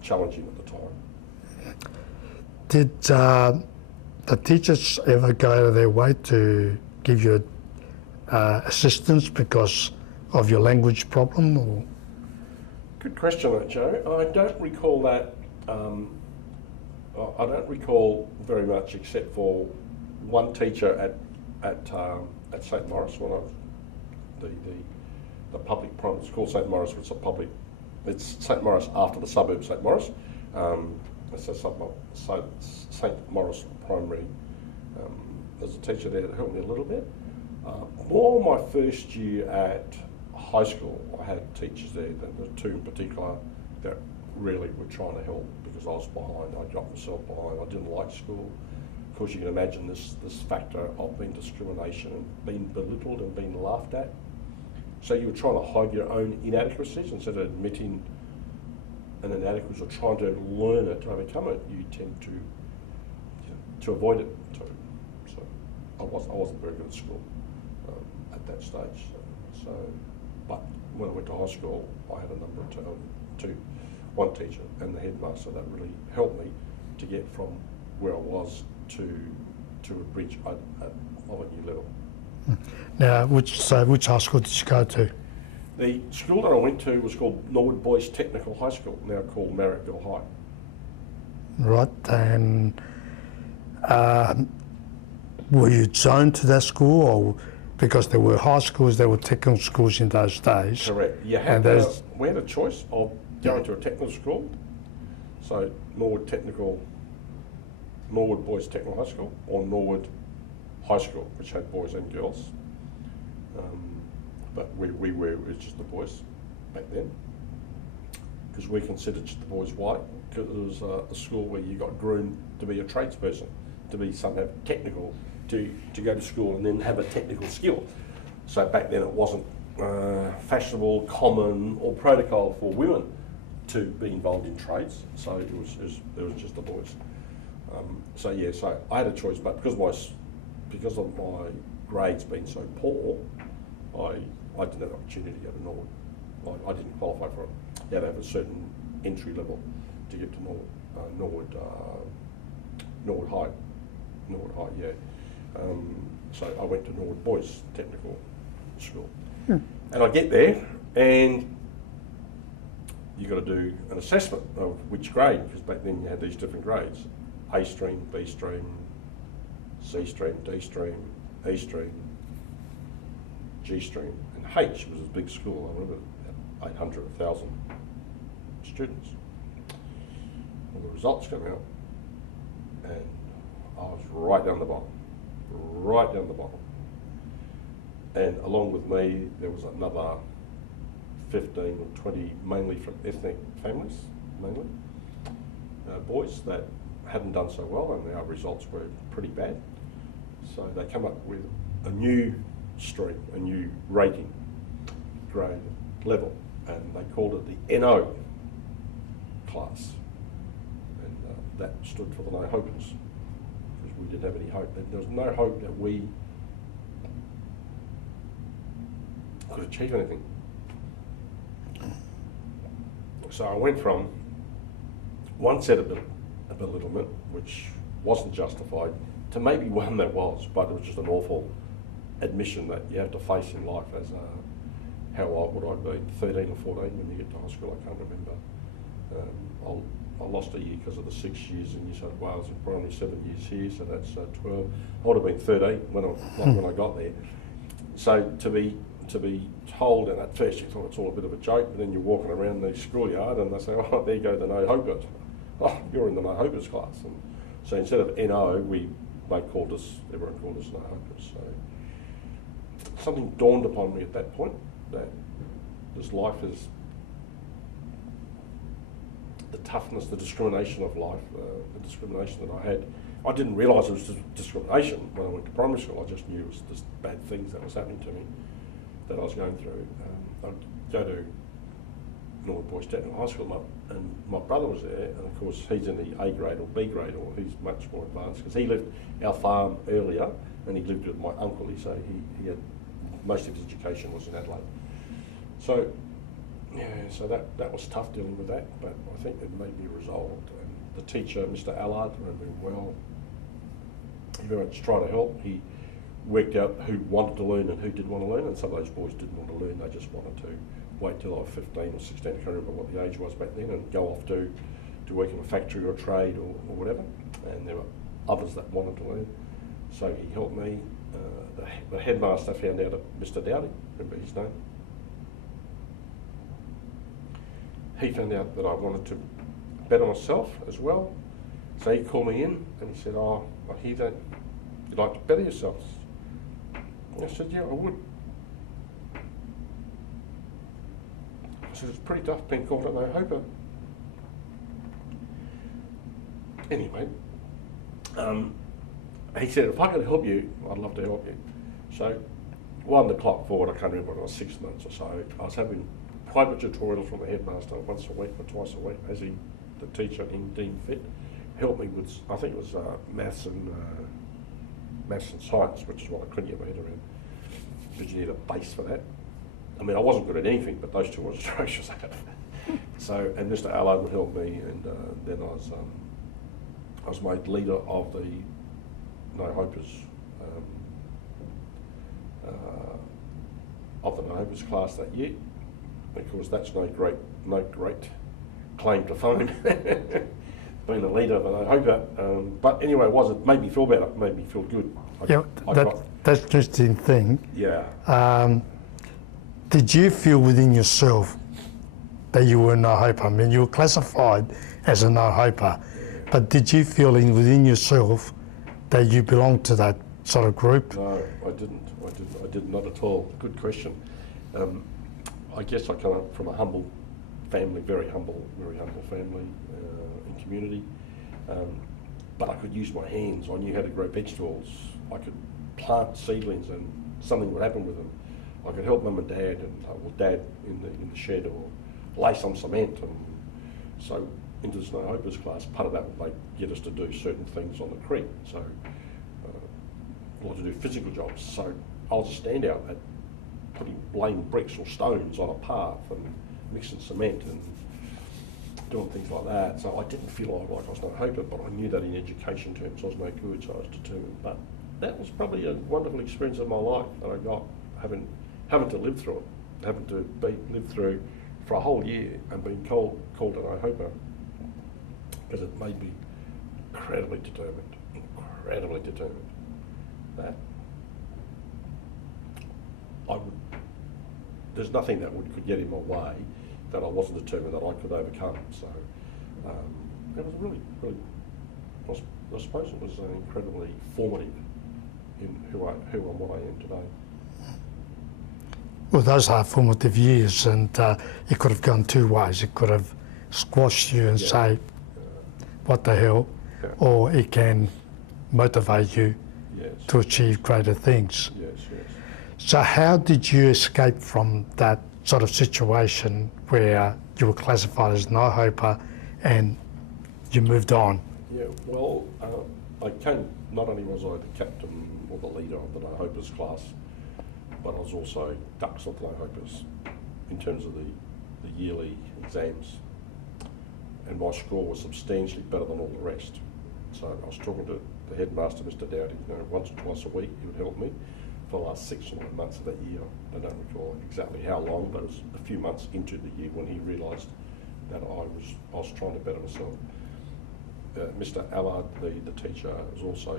challenging at the time. Did the teachers ever go out of their way to give you assistance because of your language problem? Or? Good question, Joe. I don't recall that. I don't recall very much, except for one teacher at St Maurice when I was the public primary school. St Maurice was a public. It's St Maurice after the suburb St Maurice. So St Maurice Primary. There's a teacher there that helped me a little bit. More my first year at high school, I had teachers there. There were two in particular that really were trying to help because I was behind. I got myself behind. I didn't like school. Of course, you can imagine this factor of being discrimination and being belittled and being laughed at. So you were trying to hide your own inadequacies instead of admitting an inadequacy or trying to learn it, to overcome it. You tend to avoid it. So I wasn't very good at school at that stage. But when I went to high school, I had a number of one teacher and the headmaster that really helped me to get from where I was to reach of a new level. Now, which high school did you go to? The school that I went to was called Norwood Boys Technical High School, now called Marrickville High. Right, and were you zoned to that school, or because there were high schools, there were technical schools in those days? Correct. We had a choice of going to a technical school, so Norwood Boys Technical High School, or Norwood High School, which had boys and girls. But it was just the boys back then, because we considered just the boys white, because it was a school where you got groomed to be a tradesperson, to be somehow technical, to go to school and then have a technical skill. So back then it wasn't fashionable, common or protocol for women to be involved in trades, so it was just the boys. So I had a choice, but because of my grades being so poor, I didn't have an opportunity to go to Norwood. I didn't qualify for it. You had to have a certain entry level to get to Norwood. Norwood High. Norwood High, yeah. So I went to Norwood Boys Technical School. And I get there, and you've got to do an assessment of which grade, because back then you had these different grades: A stream, B stream, C stream, D stream, E stream, G stream, and H was a big school. I remember 800, 1,000 students. Well, the results come out, and I was right down the bottom, right down the bottom. And along with me, there was another 15 or 20, mainly from ethnic families, mainly, boys that hadn't done so well, and our results were pretty bad. So they come up with a new stream, a new rating, grade, level, and they called it the NO class. And that stood for the no hopers, because we didn't have any hope. And there was no hope that we could achieve anything. So I went from one set of belittlement, which wasn't justified, to maybe one that was, but it was just an awful admission that you have to face in life as how old would I be? 13 or 14 when you get to high school, I can't remember. I lost a year because of the 6 years in New South Wales and probably 7 years here, so that's 12. I would have been 13 when I got there. So to be told, and at first you thought it's all a bit of a joke, but then you're walking around the schoolyard and they say, oh, there you go the no hopers. Oh, you're in the no hopers class. And so instead of NO, everyone called us no hopers. So something dawned upon me at that point, that this life is the toughness, the discrimination of life, the discrimination that I had. I didn't realise it was discrimination when I went to primary school. I just knew it was just bad things that was happening to me, that I was going through. I'd go to Norwood Boys Technical High School, and my brother was there, and of course he's in the A grade or B grade, or he's much more advanced, because he left our farm earlier, and he lived with my uncle, so he had, most of his education was in Adelaide. So, yeah, so that was tough dealing with that, but I think it made me resolved. And the teacher, Mr. Allard, I remember him well, he very much tried to help. He worked out who wanted to learn and who didn't want to learn, and some of those boys didn't want to learn, they just wanted to wait till I was 15 or 16, I can't remember what the age was back then, and go off to work in a factory or a trade or whatever. And there were others that wanted to learn. So he helped me. The headmaster found out that Mr. Dowdy, remember his name? He found out that I wanted to better myself as well. So he called me in and he said, oh, I hear that you'd like to better yourselves. And I said, yeah, I would. I said, it's pretty tough being called a no hoper. Anyway, he said, if I could help you, I'd love to help you. So, wind the clock forward, I can't remember when I was 6 months or so, I was having private tutorials from the headmaster once a week or twice a week, as the teacher deemed fit. Helped me with, I think it was maths and science, which is what I couldn't get my head around, because you need a base for that. I mean, I wasn't good at anything, but those two I was atrocious at. So, and Mr. Allard would help me, and then I was made leader of the No Hopers, of the No Hopers class that year. Of course, that's no great claim to fame, being the leader of a No Hoper. But anyway, it made me feel better, it made me feel good. That's an interesting thing. Yeah. Did you feel within yourself that you were a no hoper? I mean, you were classified as a no hoper, but did you feel within yourself that you belonged to that sort of group? No, I didn't, not at all. Good question. I guess I come up from a humble family, very humble family and community. But I could use my hands. I knew how to grow vegetables. I could plant seedlings and something would happen with them. I could help mum and dad, dad in the shed, or lay some cement. And so into this No Hopers class, part of that would get us to do certain things on the creek. So I like to do physical jobs. So I'll just stand out at laying bricks or stones on a path and mixing cement. And doing things like that. So I didn't feel like I was no hoper, but I knew that in education terms I was no good, so I was determined. But that was probably a wonderful experience of my life that I got, having to live through it, having to live through for a whole year and being called a no hoper, because it made me incredibly determined. That there's nothing that could get in my way that I wasn't determined that I could overcome. So it was really, I suppose it was incredibly formative in who and what I am today. Well, those are formative years, and it could have gone two ways. It could have squashed you and say, what the hell, or it can motivate you to achieve greater things. Yes. So how did you escape from that sort of situation where you were classified as no hoper and you moved on? Yeah, well, not only was I the captain or the leader of the no hopers class, but I was also dux of the no hopers in terms of the yearly exams. And my score was substantially better than all the rest. So I was talking to the headmaster, Mr. Dowdy, once or twice a week. He would help me for the last 6 or 9 months of that year. I don't recall exactly how long, but it was a few months into the year when he realised that I was trying to better myself. Mr. Allard, the teacher,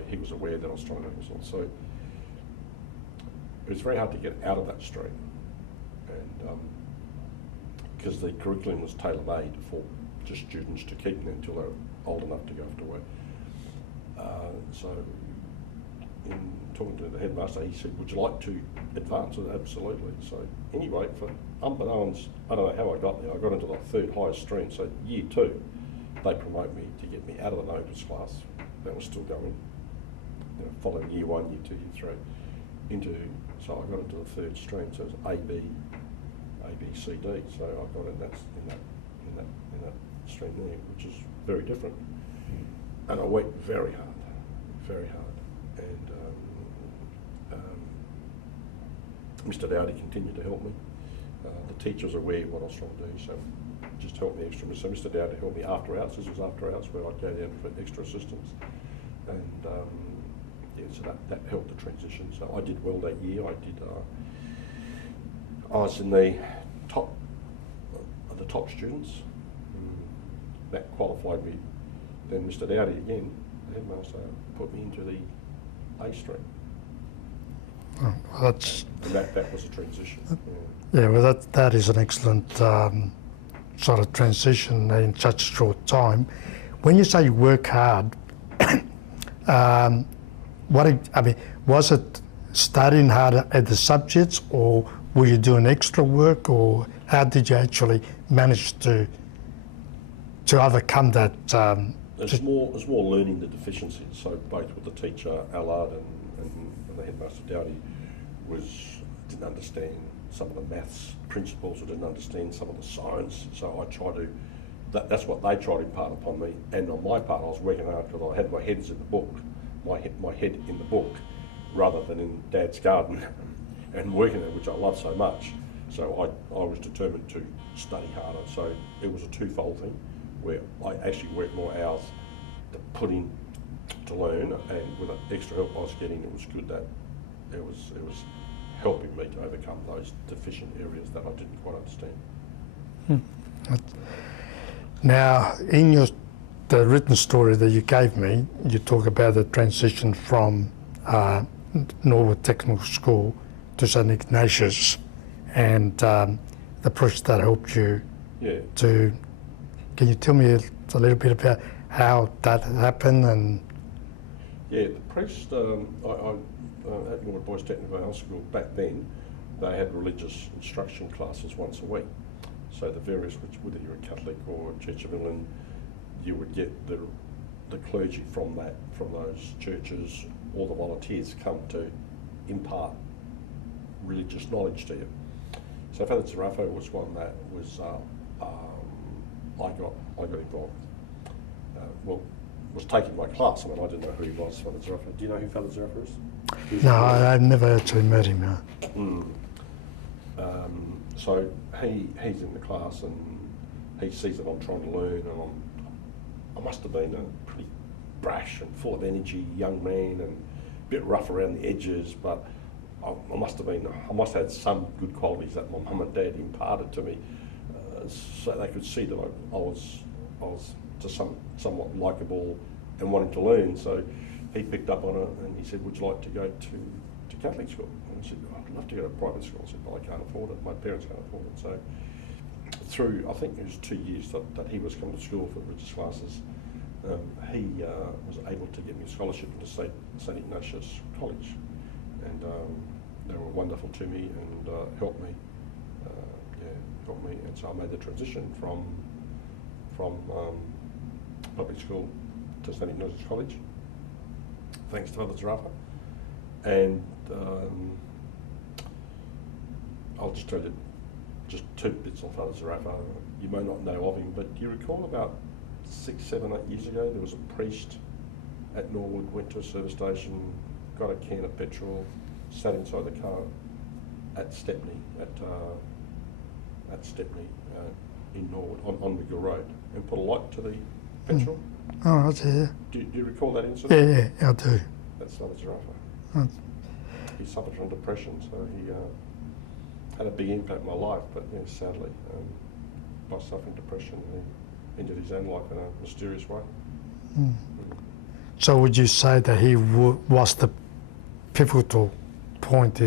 he was aware that I was trying to better myself. So it was very hard to get out of that stream, and because the curriculum was tailor-made for just students to keep them until they're old enough to go off to work. So in talking to the headmaster, he said, would you like to advance? I said, absolutely. So anyway, for unbeknownst, I don't know how I got there, I got into the third highest stream. So year 2, they promote me to get me out of the notice class. That was still going. Following year 1, year 2, year 3, so I got into the third stream. So it was A, B, C, D. So I got in that stream there, which is very different. And I worked very hard. And Mr. Dowdy continued to help me. The teacher was aware of what I was trying to do, so just helped me extra. So Mr. Dowdy helped me after hours. This was after hours where I'd go down for extra assistance. And so that helped the transition. So I did well that year. I was in the top students. That qualified me. Then Mr. Dowdy again, the headmaster, put me into the A stream. Oh, well, that's... And that was a transition. Yeah, well that is an excellent sort of transition in such a short time. When you say you work hard, was it studying hard at the subjects, or were you doing extra work, or how did you actually manage to overcome that? It's more learning the deficiencies. So both with the teacher Allard and the headmaster Dowdy didn't understand some of the maths principles, or didn't understand some of the science. So I tried to. That's what they tried to impart upon me, and on my part I was working hard because I had my head in the book, rather than in Dad's garden, and working it, which I love so much. So I was determined to study harder. So it was a twofold thing, where I actually worked more hours to put in to learn, and with the extra help I was getting, it was good that it was helping me to overcome those deficient areas that I didn't quite understand. Now, in the written story that you gave me, you talk about the transition from Norwood Technical School to St Ignatius, and the process that helped you to. Can you tell me a little bit about how that happened? And yeah, the priest, at Norwood Boys Technical High School back then, they had religious instruction classes once a week. So the various, whether you're a Catholic or Church of England, you would get the clergy from those churches, or the volunteers come to impart religious knowledge to you. So Father Zarafo was one that was I got involved. Was taking my class. I mean, I didn't know who he was, Father Zarafo. Do you know who Father Zarafo is? No, I've never actually met him. No. So he's in the class, and he sees that I'm trying to learn, and I must have been a pretty brash and full of energy young man, and a bit rough around the edges, but I must have had some good qualities that my mum and dad imparted to me, so they could see that I was just somewhat likeable and wanting to learn. So he picked up on it, and he said, "Would you like to go to Catholic school?" And I said, "I'd love to go to private school." I said, "Well, I can't afford it. My parents can't afford it." So through, I think it was 2 years that he was coming to school for religious classes, he was able to get me a scholarship to St Ignatius College, and they were wonderful to me and helped me. And so I made the transition from public school to St Ignatius College, thanks to Father Zarafa. And I'll just tell you just 2 bits on Father Zarafa. You may not know of him, but do you recall about 6, 7, 8 years ago, there was a priest at Norwood, went to a service station, got a can of petrol, sat inside the car at Stepney, in Norwood, on Miguel Road, and put a light to the petrol. Oh, right, yeah. Do you recall that incident? Yeah, I do. That's Father Zarafa. Oh. He suffered from depression, so he had a big impact on my life, but sadly, by suffering depression, he ended his own life in a mysterious way. So would you say that he was the pivotal point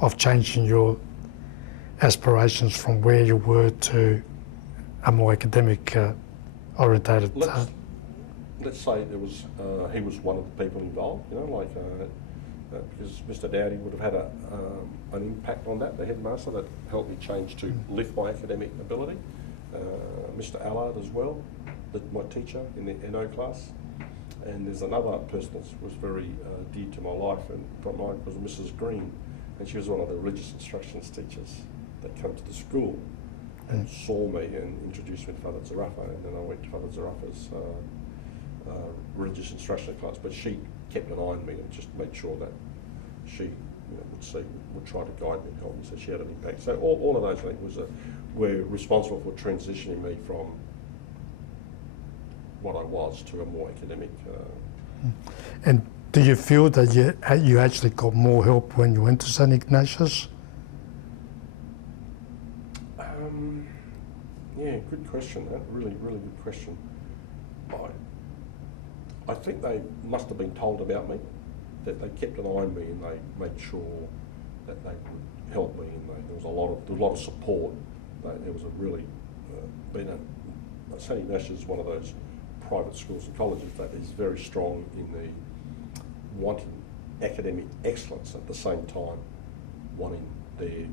of changing your aspirations from where you were to a more academic orientated? Let's say there was he was one of the people involved. Because Mr. Dowdy would have had an impact on that. The headmaster that helped me change to lift my academic ability. Mr. Allard as well, my teacher in the NO class. And there's another person that was very dear to my life and from mine was Mrs. Green, and she was one of the religious instructions teachers that came to the school and saw me and introduced me to Father Zarafa, and then I went to Father Zarafa's religious instruction class. But she kept an eye on me and just made sure that she would try to guide me and help me, so she had an impact. So all of those, I think, were responsible for transitioning me from what I was to a more academic. And do you feel that you actually got more help when you went to St Ignatius? Yeah, good question. Really, really good question. I think they must have been told about me, that they kept an eye on me and they made sure that they would help me, and there was a lot of support. There was a really St Ignatius is one of those private schools and colleges that is very strong in the wanting academic excellence, at the same time wanting the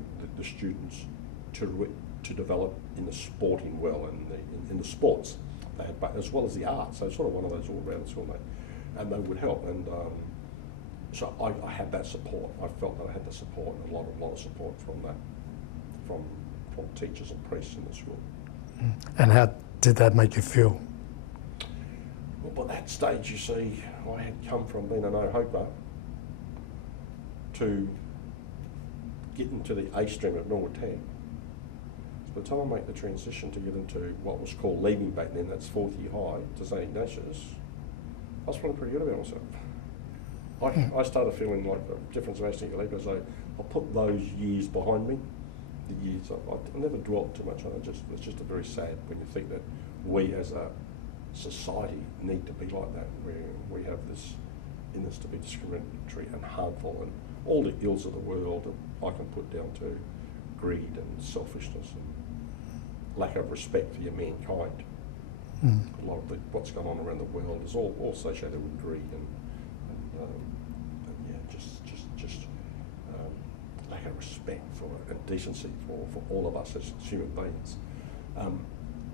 students to develop in the sporting well and in the sports they had, as well as the arts. So it's sort of one of those all-round school, and they would help. And so I had that support. I felt that I had the support, and a lot of support from teachers and priests in the school. And how did that make you feel? Well, by that stage, you see, I had come from being a no-hoper to getting to the A stream at Norwood Town. So by the time I make the transition to get into what was called leaving back then, that's 4th year high, to St Ignatius, I was feeling pretty good about myself. I started feeling like the difference of actually Galipo, as I put those years behind me. The years I never dwelt too much on it. It's just a very sad when you think that we as a society need to be like that, where we have this in us to be discriminatory and harmful, and all the ills of the world that I can put down to greed and selfishness and lack of respect for your mankind. A lot of what's going on around the world is all associated with greed and lack of respect for and decency for all of us as human beings.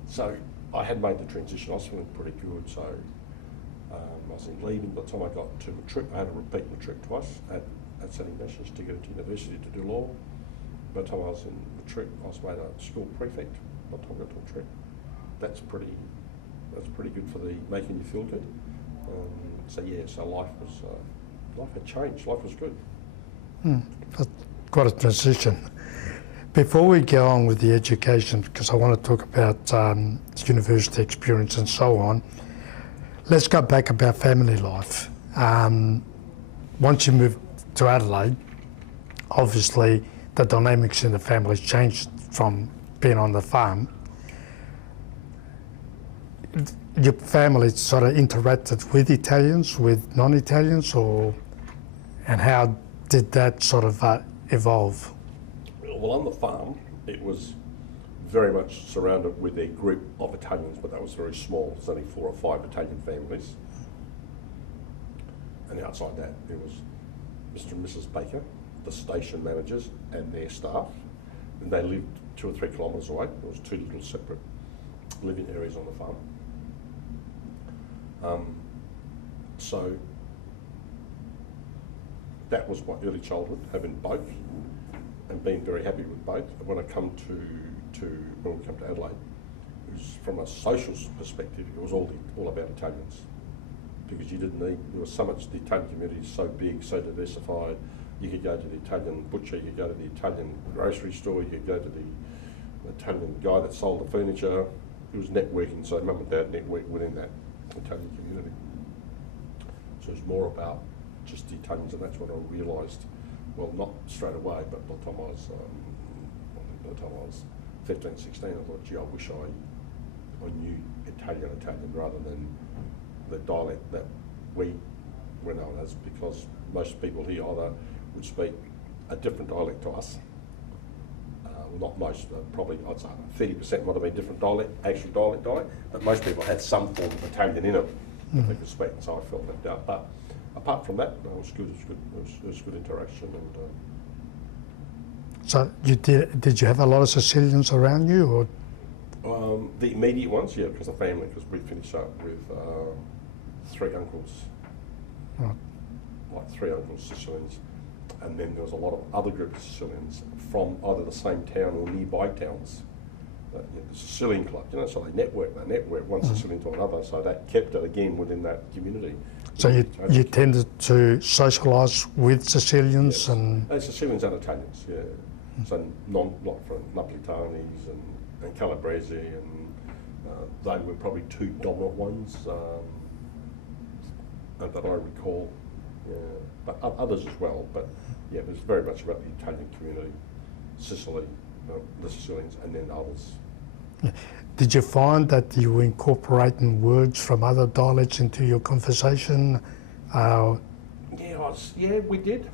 So I had made the transition. I was feeling pretty good. So I was in leaving. By the time I got to matric, I had to repeat matric twice at St Ignatius to get into university to do law. By the time I was in matric, I was made a school prefect. By the time I got to matric, that's pretty good for making you feel good. So life had changed. Life was good. That's quite a transition. Before we go on with the education, because I want to talk about university experience and so on, let's go back about family life. Once you moved to Adelaide, obviously the dynamics in the family changed from being on the farm. Your family sort of interacted with Italians, with non-Italians, and how did that sort of evolve? Well, on the farm, it was very much surrounded with a group of Italians, but that was very small. There's only 4 or 5 Italian families. And outside that, it was Mr. and Mrs. Baker, the station managers and their staff. And they lived 2 or 3 kilometres away. There was 2 little separate living areas on the farm. So that was my early childhood, having both and being very happy with both. When I come when we come to Adelaide, it was, from a social perspective, it was all about Italians, because you didn't need, there was so much, the Italian community is so big, so diversified. You could go to the Italian butcher, you could go to the Italian grocery store, you could go to the Italian guy that sold the furniture. It was networking, so mum and dad networked within that Italian community. So it was more about just the Italians, and that's what I realised. Well, not straight away, but by the time I was 15, 16, I thought, gee, I wish I knew Italian rather than the dialect that we were known as, because most people here either would speak a different dialect to us. Not most, probably I'd say 30% might have been different actual dialect, but most people had some form of Italian in it that they could speak, so I felt left out. But apart from that, no, it was good. It was good interaction. And so did you have a lot of Sicilians around you, or? the immediate ones, yeah, because we finished up with 3 uncles, Right. like 3 uncles Sicilians, and then there was a lot of other groups of Sicilians from either the same town or nearby towns. The Sicilian club, so they network one Sicilian to another, so that kept it again within that community. So you tended to socialise with Sicilians, yes. And Sicilians and Italians, yeah. So not from Napolitanis and Calabrese, and they were probably 2 dominant ones that I recall. Yeah. But others as well. But yeah, it was very much about the Italian community, Sicily, the Sicilians, and then others. did you find that you were incorporating words from other dialects into your conversation? Yeah, we did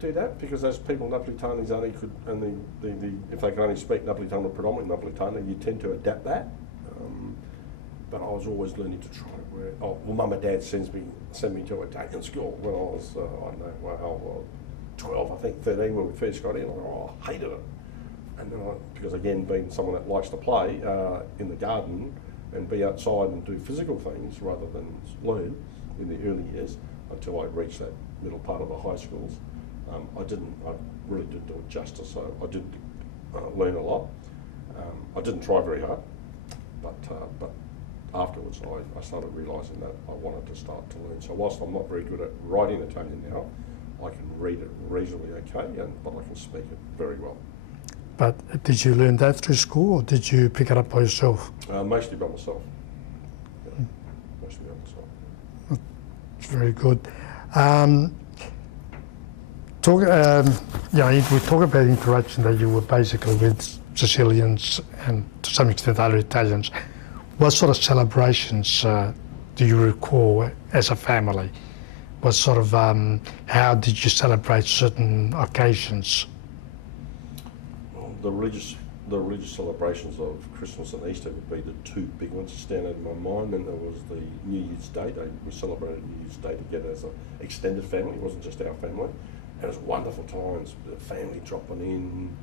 do that, because those people, Napolitanis only could, and if they could only speak Napolitano, predominantly Napolitano, you tend to adapt that. But I was always learning to try. Mum and Dad sent me to Italian school when I was, I don't know, well, 12, I think 13 when we first got in. I hated it. And then because again, being someone that likes to play in the garden and be outside and do physical things rather than learn in the early years, until I reached that middle part of the high schools, I really didn't do it justice. So I did learn a lot. I didn't try very hard, but afterwards I started realising that I wanted to start to learn. So whilst I'm not very good at writing Italian now, I can read it reasonably okay, but I can speak it very well. But did you learn that through school, or did you pick it up by yourself? Mostly by myself. Yeah, mostly by myself. It's very good. We talk about interaction that you were basically with Sicilians and to some extent other Italians. What sort of celebrations do you recall as a family? What sort of, how did you celebrate certain occasions? Well, the religious celebrations of Christmas and Easter would be the 2 big ones that stand out in my mind. And there was the New Year's Day. We celebrated New Year's Day together as an extended family. It wasn't just our family. And it was wonderful times. The family dropping in,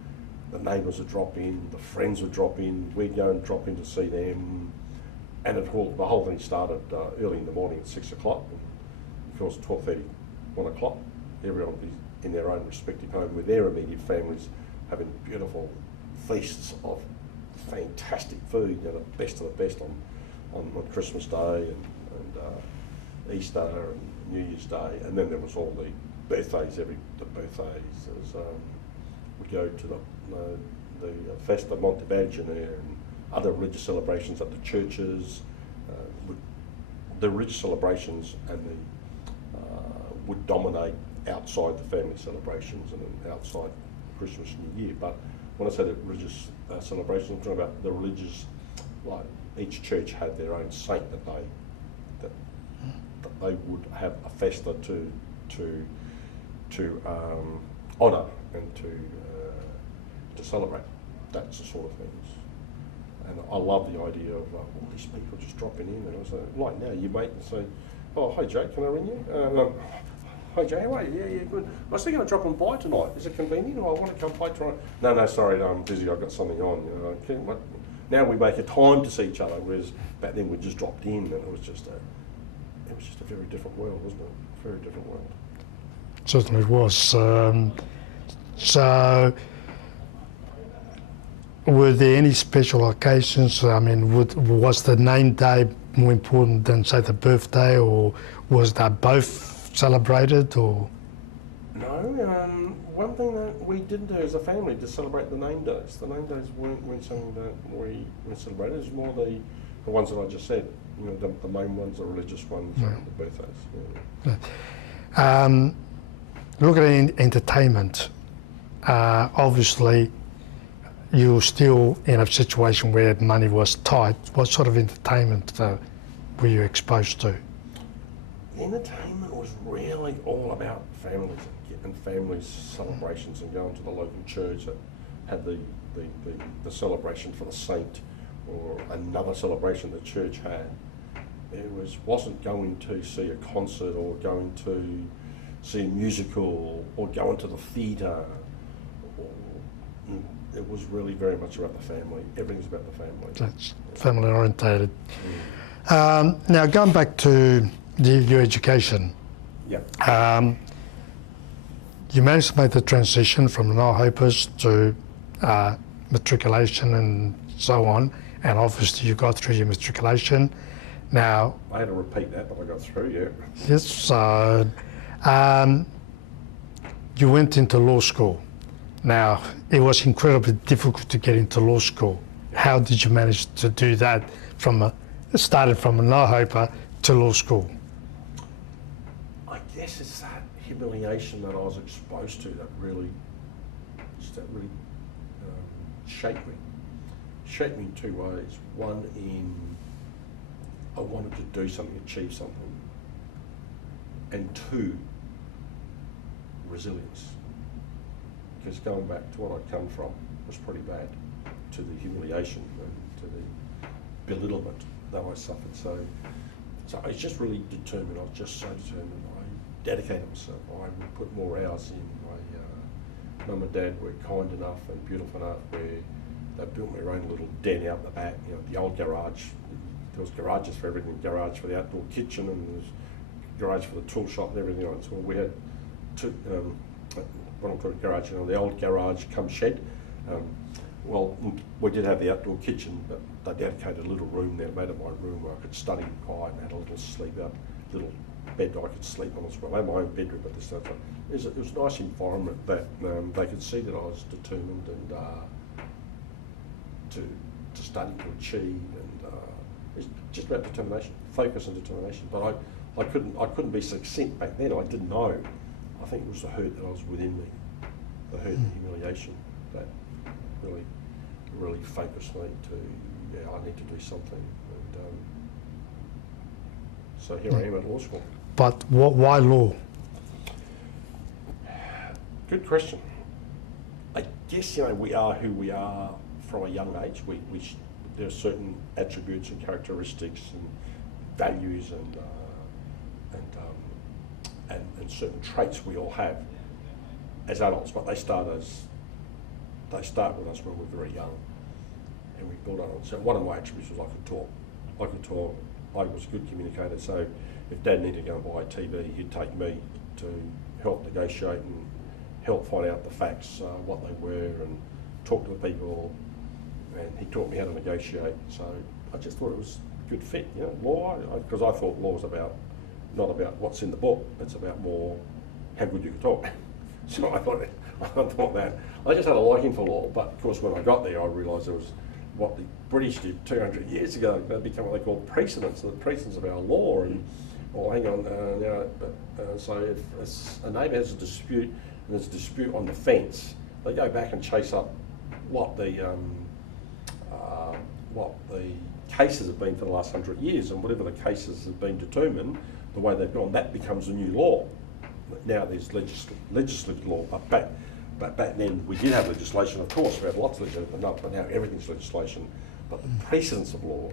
the neighbours would drop in, the friends would drop in. We'd go and drop in to see them. And the whole thing started early in the morning at 6 o'clock. If it was 12:30, 1 o'clock, everyone would be in their own respective home with their immediate families, having beautiful feasts of fantastic food, the best of the best on Christmas Day and Easter and New Year's Day. And then there was all the birthdays. There was we'd go to Festa Montevirgine and other religious celebrations at the churches. The religious celebrations and would dominate outside the family celebrations and outside Christmas and New Year. But when I say the religious celebrations, I'm talking about the religious, like each church had their own saint that they would have a festa to honour and to celebrate. That's the sort of things. And I love the idea of all these people just dropping in. And I was like now you mate and say, oh, hi Jake, can I ring you? Hi Jay, how are you? Yeah, good. I was thinking of dropping by tonight. Is it convenient? Oh, I want to come play tonight. No, sorry, I'm busy. I've got something on. Okay, what? Now we make a time to see each other, whereas back then we just dropped in, and it was just a very different world, wasn't it? Very different world. Certainly was. So, were there any special occasions? I mean, was the name day more important than, say, the birthday, or was that both celebrated, or? No, one thing that we didn't do as a family to celebrate the name days. The name days weren't something that we celebrated. It was more the ones that I just said. You know, the main ones, the religious ones, and the birthdays. Yeah. Looking at entertainment, obviously you're still in a situation where money was tight. What sort of entertainment were you exposed to? Entertainment was really all about families and families' celebrations and going to the local church that had the celebration for the saint or another celebration the church had. It wasn't going to see a concert or going to see a musical or going to the theatre. It was really very much about the family. Everything's about the family. That's family orientated. Now going back to your education. Yeah. You managed to make the transition from no hopers to matriculation and so on, and obviously you got through your matriculation. Now, I had to repeat that, but I got through, yeah. Yes, so you went into law school. Now, it was incredibly difficult to get into law school. How did you manage to do that started from a no-hoper to law school? I guess it's that humiliation that I was exposed to that really shaped me. Shaped me in two ways. One in I wanted to do something, achieve something. And two, resilience. Because going back to what I'd come from was pretty bad, to the humiliation and to the belittlement that I suffered. So I was just really determined. I was just so determined. I dedicated myself. I would put more hours in. My mum and dad were kind enough and beautiful enough where they built me their own little den out the back. You know, the old garage. There was garages for everything. Garage for the outdoor kitchen, and there was garage for the tool shop and everything else. Well, we had two. When I'm talking garage, you know, the old garage come shed. Well, we did have the outdoor kitchen, but they dedicated a little room there, made it my room where I could study quiet and had a little sleep out, little bed I could sleep on as well. I had my own bedroom, but it was a nice environment that they could see that I was determined and to study, to achieve, and it's just about determination, focus and determination. But I couldn't be succinct back then. I didn't know. I think it was the hurt that was within me, the hurt and humiliation that really focused me to, I need to do something. And so here I am at law school. But why law? Good question. I guess, we are who we are from a young age. There are certain attributes and characteristics and values and certain traits we all have as adults, but they start with us when we're very young, and we build on it. So one of my attributes was I could talk. I was a good communicator, so if Dad needed to go and buy a TV, he'd take me to help negotiate and help find out the facts, what they were, and talk to the people, and he taught me how to negotiate. So I just thought it was a good fit, law, because I thought law was not about what's in the book, it's about more how good you can talk. So I thought I thought that. I just had a liking for law, but of course when I got there I realised there was what the British did 200 years ago. They become what they call precedents, the precedents of our law. And well, hang on, so if a neighbour has a dispute and there's a dispute on the fence, they go back and chase up what the cases have been for the last 100 years, and whatever the cases have been determined, the way they've gone, that becomes a new law. Now there's legislative law, but back then we did have legislation, of course, we had lots of legislation, but now everything's legislation. But the precedence of law,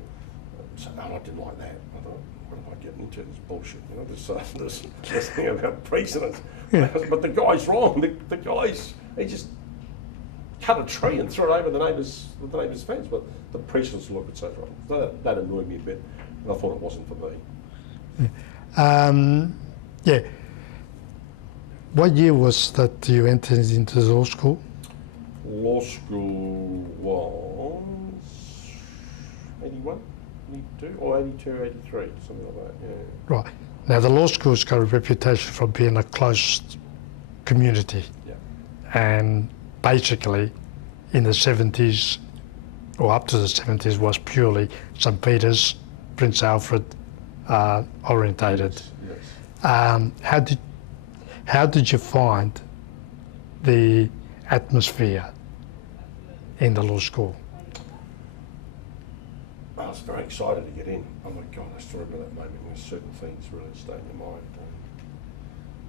so, I didn't like that. I thought, what am I getting into? This bullshit, you know, this thing about precedence. Yeah. But the guy's wrong. The guy's, he just cut a tree and threw it over the neighbour's fence. But the precedence of law, etc. So that annoyed me a bit, and I thought it wasn't for me. Yeah. What year was that you entered into law school? Law school was 81, 82, or 82, 83, something like that, yeah. Right. Now the law school's got a reputation for being a closed community. Yeah. And basically in the 70s, or up to the 70s, was purely St. Peter's, Prince Alfred orientated. Yes. How did you find the atmosphere in the law school? I was very excited to get in. Oh my God, I still remember that moment when certain things really stay in your mind.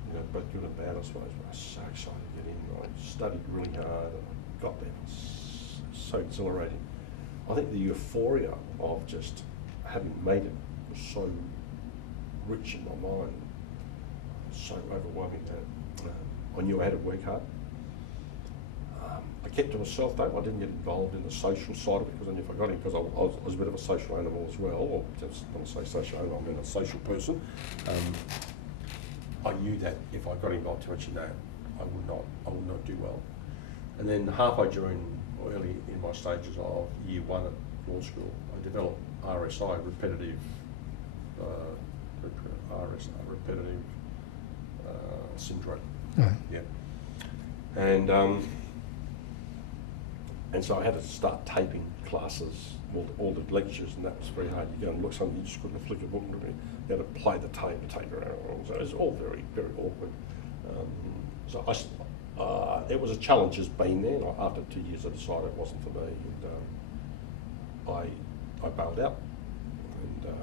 You know, both good and bad, I suppose. But I was so excited to get in. I studied really hard and I got there. It was so exhilarating. I think the euphoria of just having made it was so rich in my mind. So overwhelming that I knew I had to work hard. I kept to myself though. I didn't get involved in the social side of it because I knew if I got in, because I was a bit of a social animal as well, or just when I say social animal, I mean a social person. I knew that if I got involved too much in that, I would not do well. And then halfway during, early in my stages of year one at law school, I developed RSI, repetitive syndrome. Yeah. And so I had to start taping classes, all the lectures, and that was very hard. You go and look something, you just couldn't flick a book, you had to play the tape around. So it was all very, very awkward. It was a challenge just being there. After 2 years I decided it wasn't for me, and I bailed out and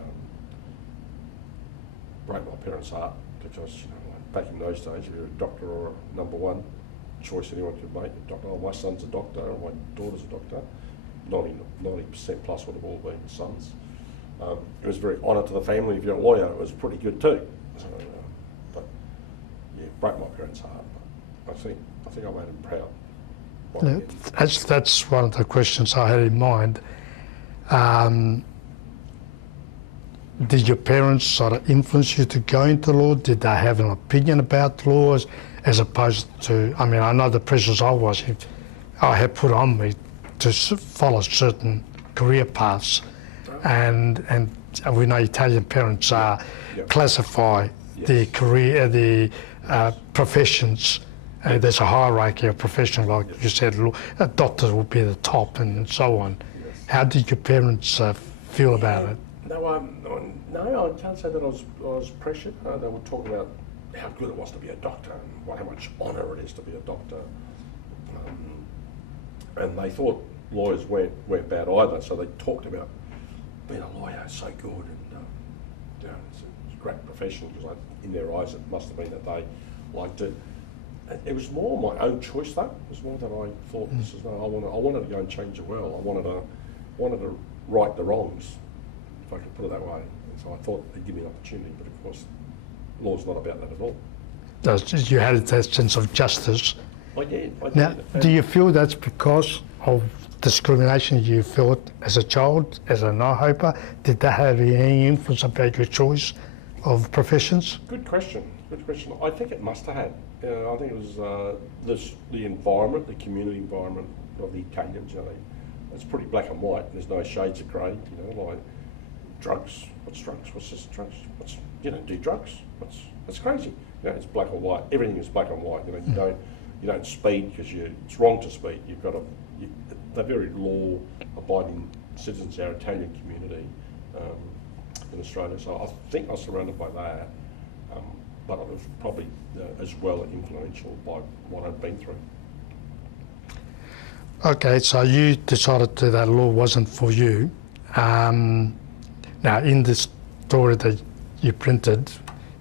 broke my parents' heart because, you know, back in those days, if you're a doctor or a number one choice anyone could make, a doctor. Oh, my son's a doctor, or my daughter's a doctor. 90% plus would have all been sons. It was very honour to the family. If you're a lawyer, it was pretty good too. So, but yeah, broke my parents' heart. But I think I made them proud. Yeah, that's one of the questions I had in mind. Did your parents sort of influence you to go into law? Did they have an opinion about laws as opposed to, I mean, I know the pressures I had put on me to follow certain career paths, and we know Italian parents classify the career, the professions. There's a hierarchy of profession, like you said, doctors will be the top and so on. Yes. How did your parents feel about it? No, I can't say that I was pressured. They would talk about how good it was to be a doctor and how much honour it is to be a doctor. And they thought lawyers weren't bad either, so they talked about being a lawyer is so good, and it's a great profession, because in their eyes it must have been that they liked it. It was more my own choice though. It was more that I thought, I wanted to go and change the world. I wanted to right the wrongs, if I could put it that way. And so I thought they'd give me an opportunity, but of course, law's not about that at all. You had that sense of justice. I did. Now, do you feel that's because of discrimination you felt as a child, as a no-hoper? Did that have any influence about your choice of professions? Good question. I think it must have had. I think it was the environment, the community environment of the Italians. You know, it's pretty black and white. There's no shades of grey. You know, like drugs. What's drugs? What's this drugs? You don't do drugs. That's crazy. You know, it's black and white. Everything is black and white. You know, you don't speed because it's wrong to speed. You've got to. They're very law-abiding citizens, our Italian community in Australia. So I think I was surrounded by that, but I was probably as well influential by what I'd been through. Okay, so you decided that law wasn't for you. Now, in the story that you printed,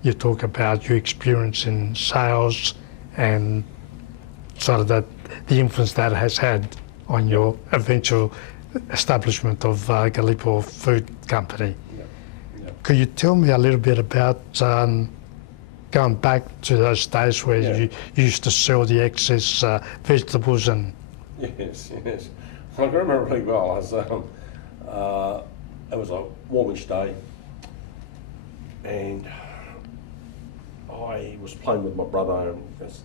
you talk about your experience in sales and sort of the influence that has had on your eventual establishment of Galipo Food Company. Yeah. Could you tell me a little bit about going back to those days where you used to sell the excess vegetables and... Yes. I can remember really well. It was a warmish day, and I was playing with my brother. And as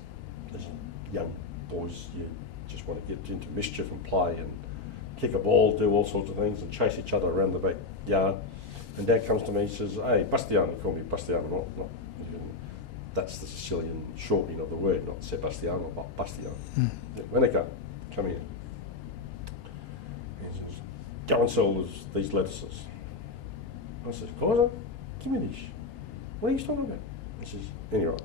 young boys, you just want to get into mischief and play and kick a ball, do all sorts of things, and chase each other around the backyard. And Dad comes to me and says, "Hey, Sebastiano," call me Sebastiano, not that's the Sicilian shortening of the word, not Sebastiano, but Sebastiano. Veneca, come here. And he says, "Go and sell these lettuces." I says, "Cosa? Give me these. What are you talking about?" He says, "Anyway,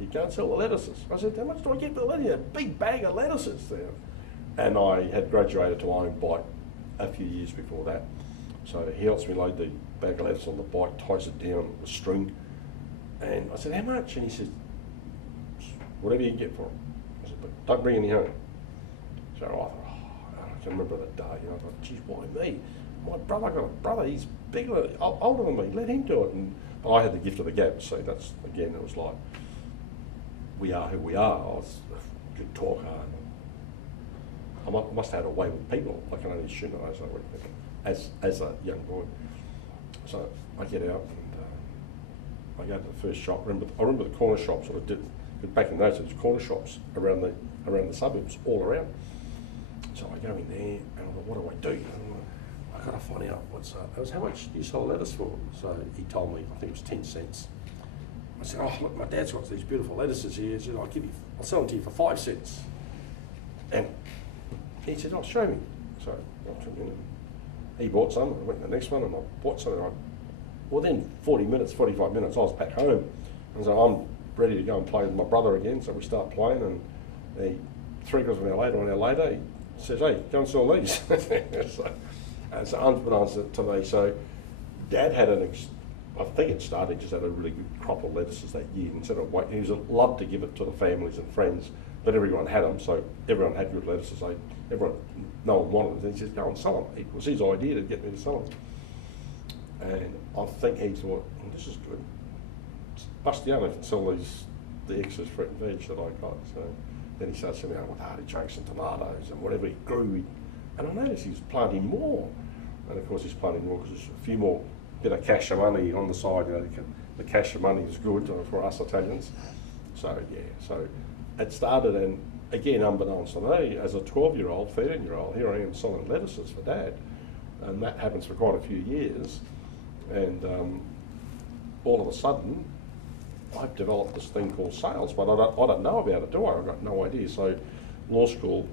you can't sell the lettuces." I said, "How much do I get for the lettuces? A big bag of lettuces there." And I had graduated to my own bike a few years before that. So he helps me load the bag of lettuce on the bike, ties it down with string. And I said, "How much?" And he said, "Whatever you can get for them." I said, "But don't bring any home." So I thought, I can remember the day. I thought, "Geez, why me? My brother, I got a brother, he's bigger, older than me, let him do it." But I had the gift of the gab, so that's, again, it was like, we are who we are. I was a good talker. I must have had a way with people. I can only assume that as a young boy. So I get out and I go to the first shop. I remember the corner shops that I did. Back in those days, there was corner shops around the suburbs, all around. So I go in there and I thought, what do? I got to find out it was how much do you sell lettuce for? So he told me, I think it was 10 cents. I said, "Oh, look, my dad's got these beautiful lettuces here." He said, I'll sell them to you for 5 cents. And he said, "Oh, show me." So I took him in and he bought some. I went to the next one and I bought some. Within 45 minutes, I was back home. And so I'm ready to go and play with my brother again. So we start playing, and 3 quarters of an hour later, he says, "Hey, go and sell these." So unbeknownst to me, so Dad had I think it started, just had a really good crop of lettuces that year. Instead of waiting, he loved to give it to the families and friends, but everyone had them, so everyone had good lettuces. No one wanted them. He said, "Go and sell them." It was his idea to get me to sell them. And I think he thought, "This is good. Sebastiano can sell the excess fruit and veg that I got." So then he started selling out with artichokes and tomatoes and whatever he grew. And I noticed he was planting more. And of course he's planting more because there's a few more bit of cash of money on the side. The cash of money is good for us Italians. So so it started, and again, unbeknownst to me, as a 12-year-old, 13-year-old, here I am selling lettuces for Dad. And that happens for quite a few years. And all of a sudden, I've developed this thing called sales, but I don't know about it, do I? I've got no idea. So law school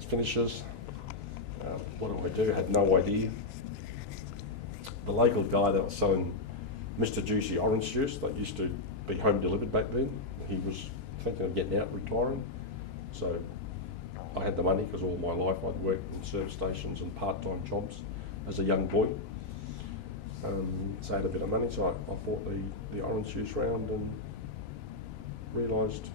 finishes. What do? Had no idea. The local guy that was selling Mr. Juicy orange juice that used to be home delivered back then, he was thinking of getting out, retiring. So I had the money because all my life I'd worked in service stations and part-time jobs as a young boy. So I had a bit of money, so I bought the orange juice round and realised,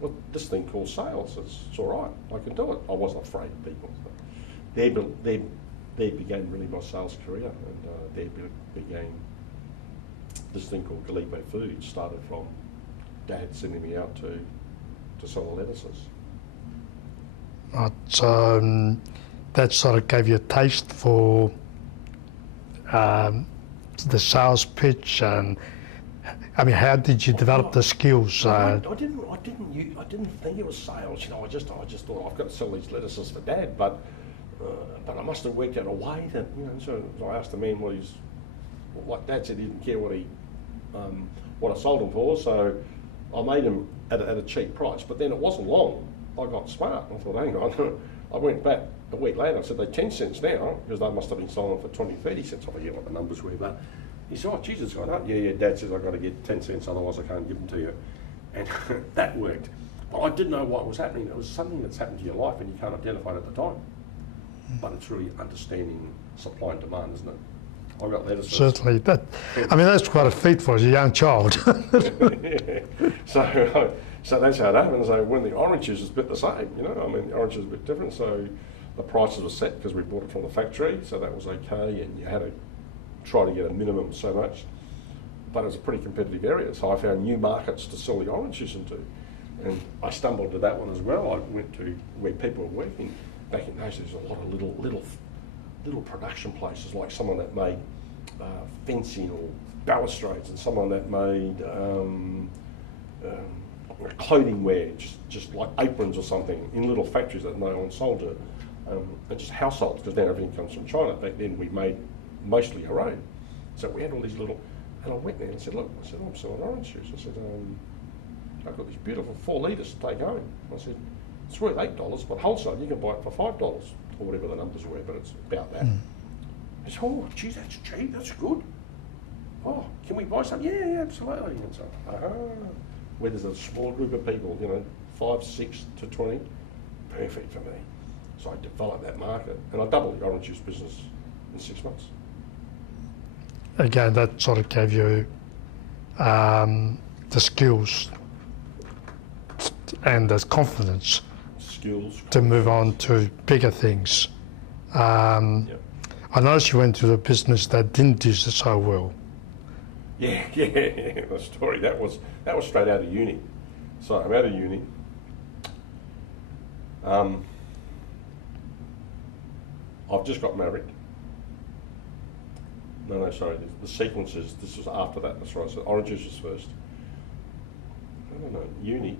well, this thing called sales, it's all right, I can do it. I wasn't afraid of people. So there began really my sales career, and there began this thing called Galipo Food. Started from Dad sending me out to sell the lettuces. Right, so that sort of gave you a taste for the sales pitch, and I mean, how did you develop the skills? I didn't think it was sales. I just thought I've got to sell these lettuces for Dad, but I must have worked out a way that So I asked the man like Dad said, he didn't care what I sold them for. So I made them at a cheap price, but then it wasn't long. I got smart. I thought, hang on. I went back a week later. I said, they're 10 cents now, because they must have been selling for 20, 30 cents. I forget what the numbers were, but he said, oh, geez, it's gone up. Yeah, Dad says I've got to get 10 cents, otherwise I can't give them to you. And that worked. But I didn't know what was happening. It was something that's happened to your life and you can't identify it at the time. But it's really understanding supply and demand, isn't it? I got lettuce. Certainly. That's quite a feat for a young child. Yeah. So that's how it happened. So when the orange juice is a bit the same, the orange is a bit different. So the prices were set because we bought it from the factory, so that was okay, and you had to try to get a minimum so much. But it was a pretty competitive area, so I found new markets to sell the orange juice into. And I stumbled into that one as well. I went to where people were working. Back in those days, there was a lot of little production places, like someone that made fencing or balustrades, and someone that made clothing wear, just like aprons or something, in little factories that no one sold it. And just households, because now everything comes from China. Back then we made mostly our own. So we had all these little, and I went there and said, look, I'm selling orange juice. I said, I've got these beautiful 4 litres to take home. I said, it's worth $8, but wholesale you can buy it for $5, or whatever the numbers were, but it's about that. I said, oh, geez, that's cheap, that's good. Oh, can we buy some? Yeah, absolutely. And so, where there's a small group of people, 5, 6 to 20, perfect for me. So I developed that market, and I doubled the orange juice business in 6 months. Again, that sort of gave you the skills and the confidence to move on to bigger things. I noticed you went to a business that didn't do so well. Yeah, the story, that was straight out of uni. So I'm out of uni. I've just got married. No, sorry, the sequence is, this was after that, that's right, so orange juice was first. I don't know, uni.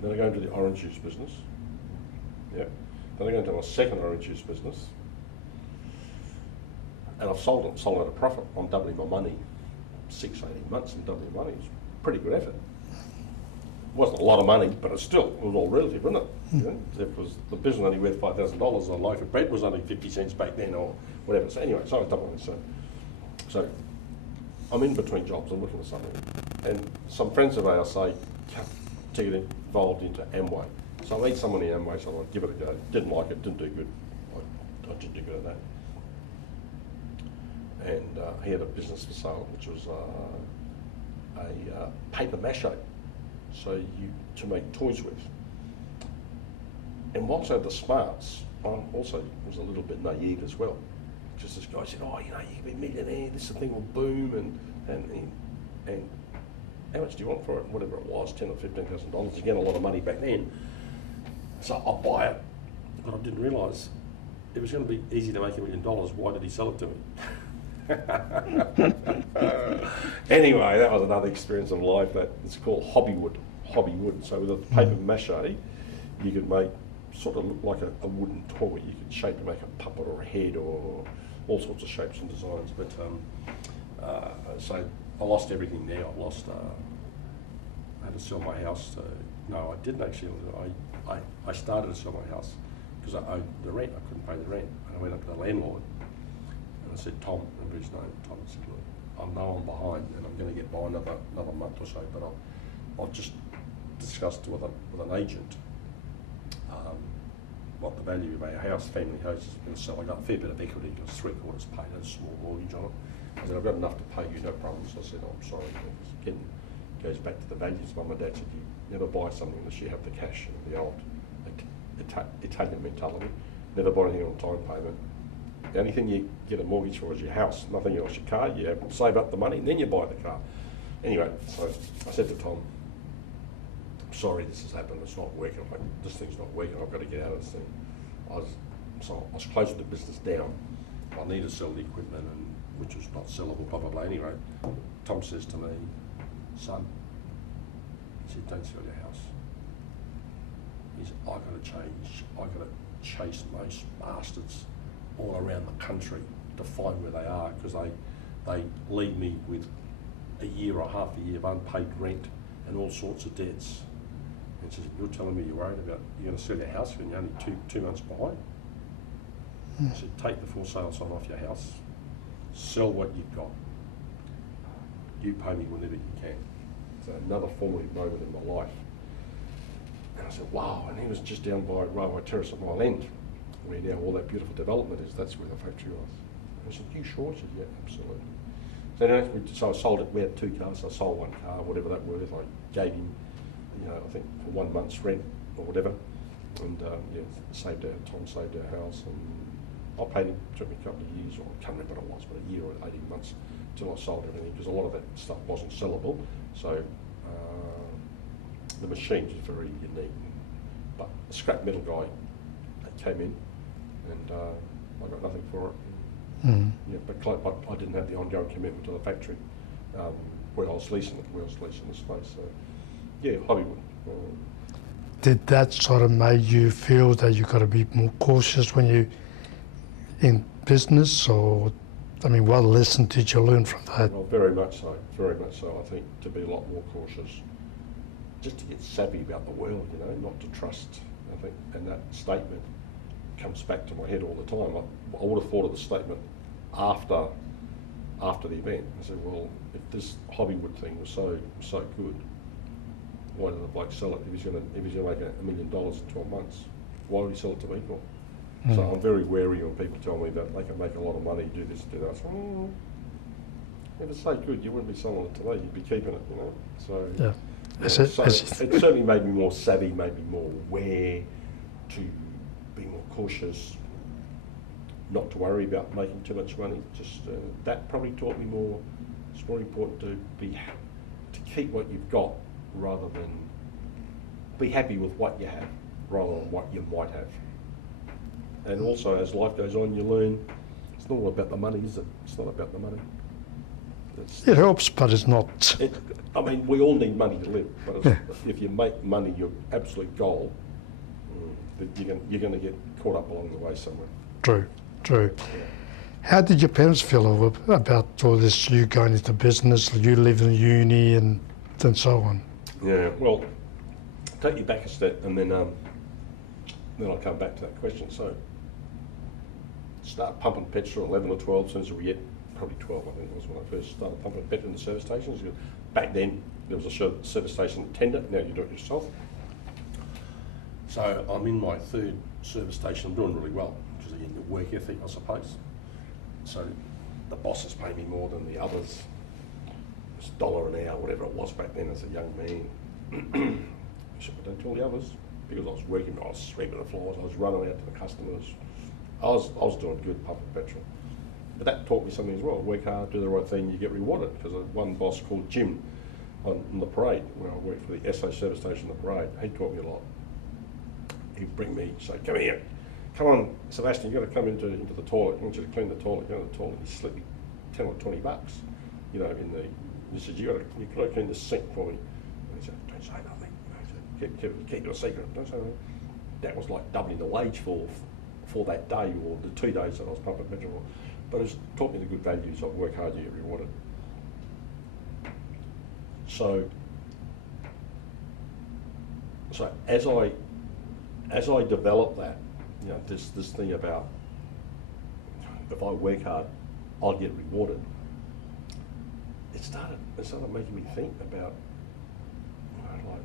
Then I go into the orange juice business. Yeah. Then I go into my second orange juice business. And I've sold it at a profit. I'm doubling my money. 6, 18 months and doubling money. It's pretty good effort. It wasn't a lot of money, but it was all relative, wasn't it? It was, the business only worth $5,000, a loaf of bread was only 50 cents back then or whatever. So anyway, so I was doubling. So I'm in between jobs, I'm looking for something. And some friends of ours say, to get involved into Amway. So I meet someone in Amway, so I give it a go. Didn't like it, didn't do good. I didn't do good at that. And he had a business for sale, which was a paper mache, so to make toys with. And whilst I had the smarts, I also was a little bit naive as well. Just this guy said, oh, you can be a millionaire, this thing will boom, and how much do you want for it? Whatever it was, $10,000 or $15,000. Again, a lot of money back then. So I'll buy it, but I didn't realise it was going to be easy to make $1 million. Why did he sell it to me? Anyway, that was another experience of life. That it's called hobby wood. So with a paper mache, you could make sort of look like a wooden toy. You could shape and make a puppet or a head or all sorts of shapes and designs. But so I lost everything there. I had to sell my house. No, I didn't actually. I started to sell my house because I owed the rent. I couldn't pay the rent. And I went up to the landlord and I said, Tom, remember his name? Tom, I said, look, I know I'm behind and I'm going to get by another month or so, but I've just discussed with an agent what the value of our house, family house, is going to sell. I got a fair bit of equity, got 3/4 paid, a small mortgage on it. I said, I've got enough to pay you, no problems. I said, oh, I'm sorry. Again, goes back to the values. Mum and Dad said, you never buy something unless you have the cash. The old Italian mentality. Never buy anything on time payment. The only thing you get a mortgage for is your house, nothing else. Your car, you save up the money and then you buy the car. Anyway, so I said to Tom, I'm sorry this has happened, it's not working. This thing's not working, I've got to get out of this thing. I was closing the business down. I need to sell the equipment, which was not sellable, blah, blah, blah. Anyway, Tom says to me, son, he said, don't sell your house. He said, I've got to change. I've got to chase most bastards all around the country to find where they are, because they leave me with a year or half a year of unpaid rent and all sorts of debts. And she said, "You're telling me you're worried about you're going to sell your house when you're only two months behind?" I said, "Take the for sale sign off your house, sell what you've got. You pay me whenever you can." So another formative moment in my life. And I said, "Wow," and he was just down by Railway Terrace at Mile End, where now all that beautiful development is. That's where the factory was. I said, "You sure?" She said, "Yeah, absolutely." So, so I sold it. We had 2 cars. I sold 1 car, whatever that was. I gave him, I think for 1 month's rent or whatever, and saved our house, and I paid him. It took me a couple of years, or I can't remember what it was, but a year or 18 months till I sold everything, because a lot of that stuff wasn't sellable. So the machines was very unique, but a scrap metal guy came in, and I got nothing for it. But I didn't have the ongoing commitment to the factory where I was leasing the space. So yeah, Hollywood. Did that sort of make you feel that you got to be more cautious when you in business, or what lesson did you learn from that? Well, very much so. I think to be a lot more cautious, just to get savvy about the world, not to trust. I think, and that statement comes back to my head all the time. I would have thought of the statement after the event. I said, well, if this Hollywood thing was so good, why did the bloke sell it? If he's going to make $1 million in 12 months, why would he sell it to me for? So I'm very wary when people tell me that they can make a lot of money, do this, do that. I say, if it's so good, you wouldn't be selling it today, you'd be keeping it, So, Yeah. so it certainly made me more savvy, made me more aware, to be more cautious, not to worry about making too much money. Just that probably taught me more. It's more important to keep what you've got, rather than be happy with what you have, rather than what you might have. And also, as life goes on, you learn it's not all about the money, is it? It's not about the money. It helps, but it's not. We all need money to live, but if you make money your absolute goal, you're going to get caught up along the way somewhere. True. Yeah. How did your parents feel about all this, you going into business, you leaving uni and so on? Yeah, well, I'll take you back a step, and then I'll come back to that question. So, start pumping petrol at 11 or 12, as soon as we get, probably 12 I think it was when I first started pumping petrol in the service stations. Back then, there was a service station attendant, now you do it yourself. So I'm in my 3rd service station. I'm doing really well, because of the work ethic, I suppose. So the bosses pay me more than the others. It's $1 an hour, whatever it was back then as a young man. So I don't tell the others, because I was working, I was sweeping the floors, I was running out to the customers. I was doing good pumping petrol. But that taught me something as well. Work hard, do the right thing, you get rewarded. Because one boss called Jim on the parade, where I worked for the SA service station, the parade, he taught me a lot. He'd bring me, say, "Come here, come on, Sebastian, you've got to come into the toilet. I want you to clean the toilet." Go to the toilet, he'd slip me $10 or $20, he said, you've got to clean the sink for me. And he said, "Don't say nothing." I said, keep it a secret, don't say nothing. That was like doubling the wage for that day, or the 2 days that I was pumping petrol. But it's taught me the good values of work hard, you get rewarded. So as I developed that, this thing about if I work hard, I'll get rewarded. It started making me think about, like,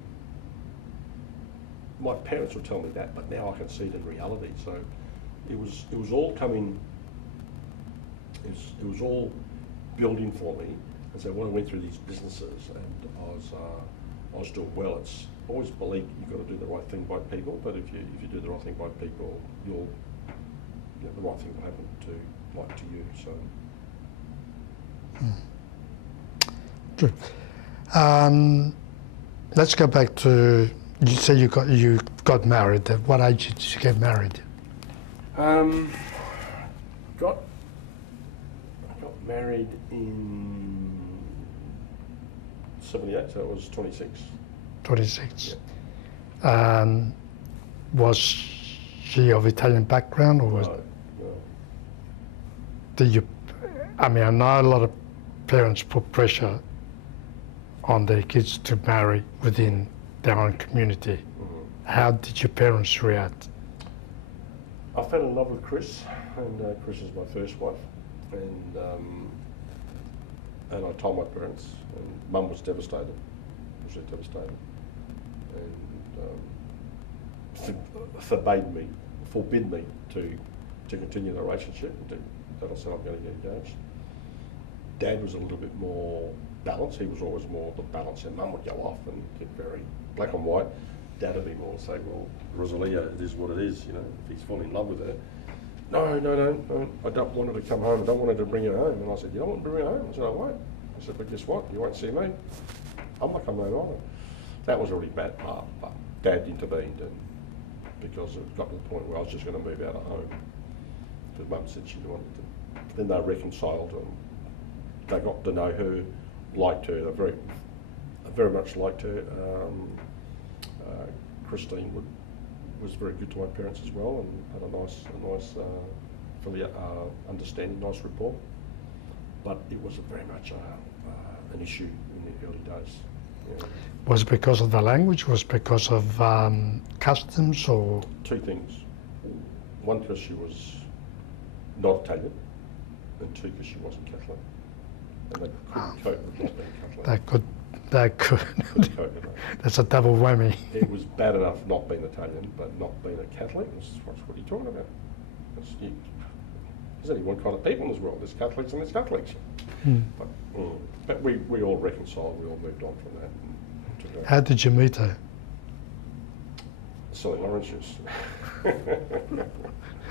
my parents would tell me that, but now I can see it in reality. So it was all coming. It was all building for me. And so when I went through these businesses and I was doing well, it's always believed you've got to do the right thing by people. But if you do the right thing by people, the right thing will happen to you. So. Good. Let's go back to, you say you got married. At what age did you get married? Got married in 78, so it was 26. 26. Yeah. Was she of Italian background, or was? No. Did you? I know a lot of parents put pressure on their kids to marry within their own community. How did your parents react? I fell in love with Chris, and Chris is my first wife, and I told my parents, and Mum was devastated, and forbid me to continue the relationship, and that I said I'm going to get engaged. Dad was a little bit more balanced. He was always more the balance, and Mum would go off and get very black and white. Dad would be more say, well, Rosalia, it is what it is, you know, if he's falling in love with her. No, I don't want her to come home, I don't want her to bring her home. And I said, you don't want to bring her home? I said, I won't. I said, but guess what, you won't see me. I'm not coming home either. That was a really bad part, but Dad intervened, and because it got to the point where I was just going to move out of home. Because Mum said she wanted to. Then they reconciled, and they got to know her, liked her, they very much liked her. Christine was very good to my parents as well, and had a nice understanding, nice rapport. But it was very much an issue in the early days. Yeah. Was it because of the language? Was it because of customs, or? Two things. One, because she was not Italian, and two, because she wasn't Catholic. And they couldn't cope with not being Catholic. They could cope with that. That's a double whammy. It was bad enough not being Italian, but not being a Catholic. What are you talking about? There's only one kind of people in this world. There's Catholics and there's Catholics. But we all reconciled. We all moved on from that. How did you meet her? Selling oranges.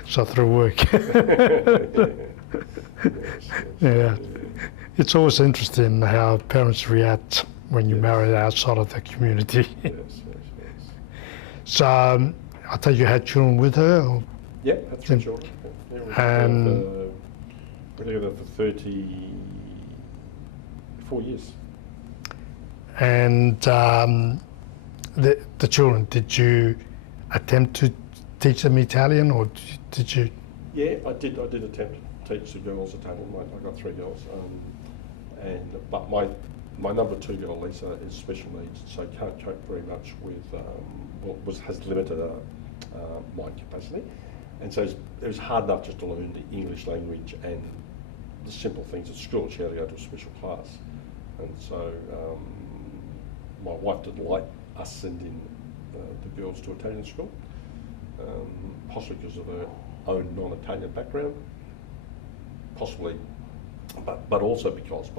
So through work. Yes. Yeah. It's always interesting how parents react when you marry outside of the community. Yes. So I thought you had children with her? Or? Yeah, had 3 children. And we're together for 34 years. And the children, did you attempt to teach them Italian, or did you? Yeah, I did attempt to teach the girls Italian. I got 3 girls, but my number 2 girl, Lisa, is special needs, so can't cope very much with, has limited mind capacity. And so it was hard enough just to learn the English language and the simple things at school. She had to go to a special class. And so my wife didn't like us sending the girls to Italian school, possibly because of her own non-Italian background, possibly, but also because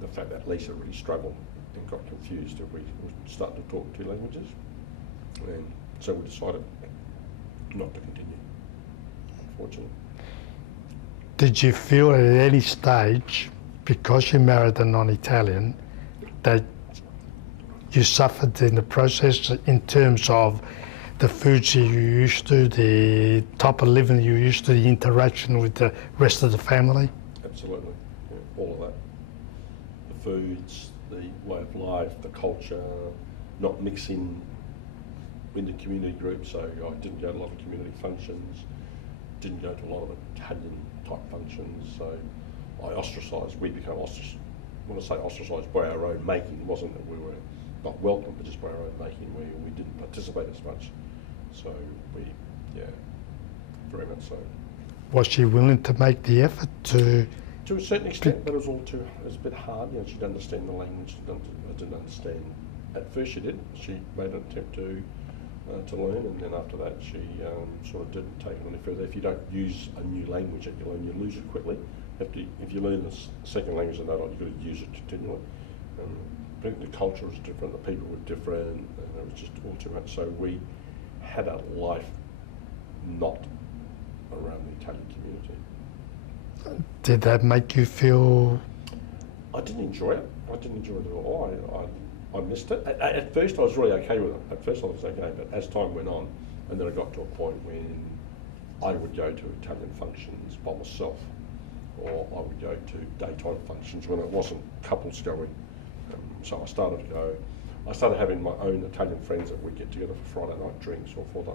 the fact that Lisa really struggled and got confused if we started to talk 2 languages, and so we decided not to continue, unfortunately. Did you feel at any stage, because you married a non-Italian, that you suffered in the process in terms of the foods you used to, the type of living you used to, the interaction with the rest of the family? Absolutely, yeah, all of that. The foods, the way of life, the culture, not mixing in the community groups, so I didn't go to a lot of community functions, didn't go to a lot of Italian type functions, so I ostracised, we became ostracised. When I say ostracised, by our own making, it wasn't that we were not welcome, but just by our own making, we didn't participate as much. So very much so. Was she willing to make the effort to? To a certain extent, but it was a bit hard. You know, she didn't understand the language. I didn't understand. At first, she did. She made an attempt to learn, and then after that, she sort of didn't take it any further. If you don't use a new language that you learn, you lose it quickly. If you learn a second language, you've got to use it continually. The culture was different, the people were different, and it was just all too much. So we had a life not around the Italian community. Did that make you feel? I didn't enjoy it. I didn't enjoy it at all. I missed it. At first I was really okay with it. At first I was okay, but as time went on, and then I got to a point when I would go to Italian functions by myself, or I would go to daytime functions when it wasn't couples going. So I started having my own Italian friends that would get together for Friday night drinks, or for the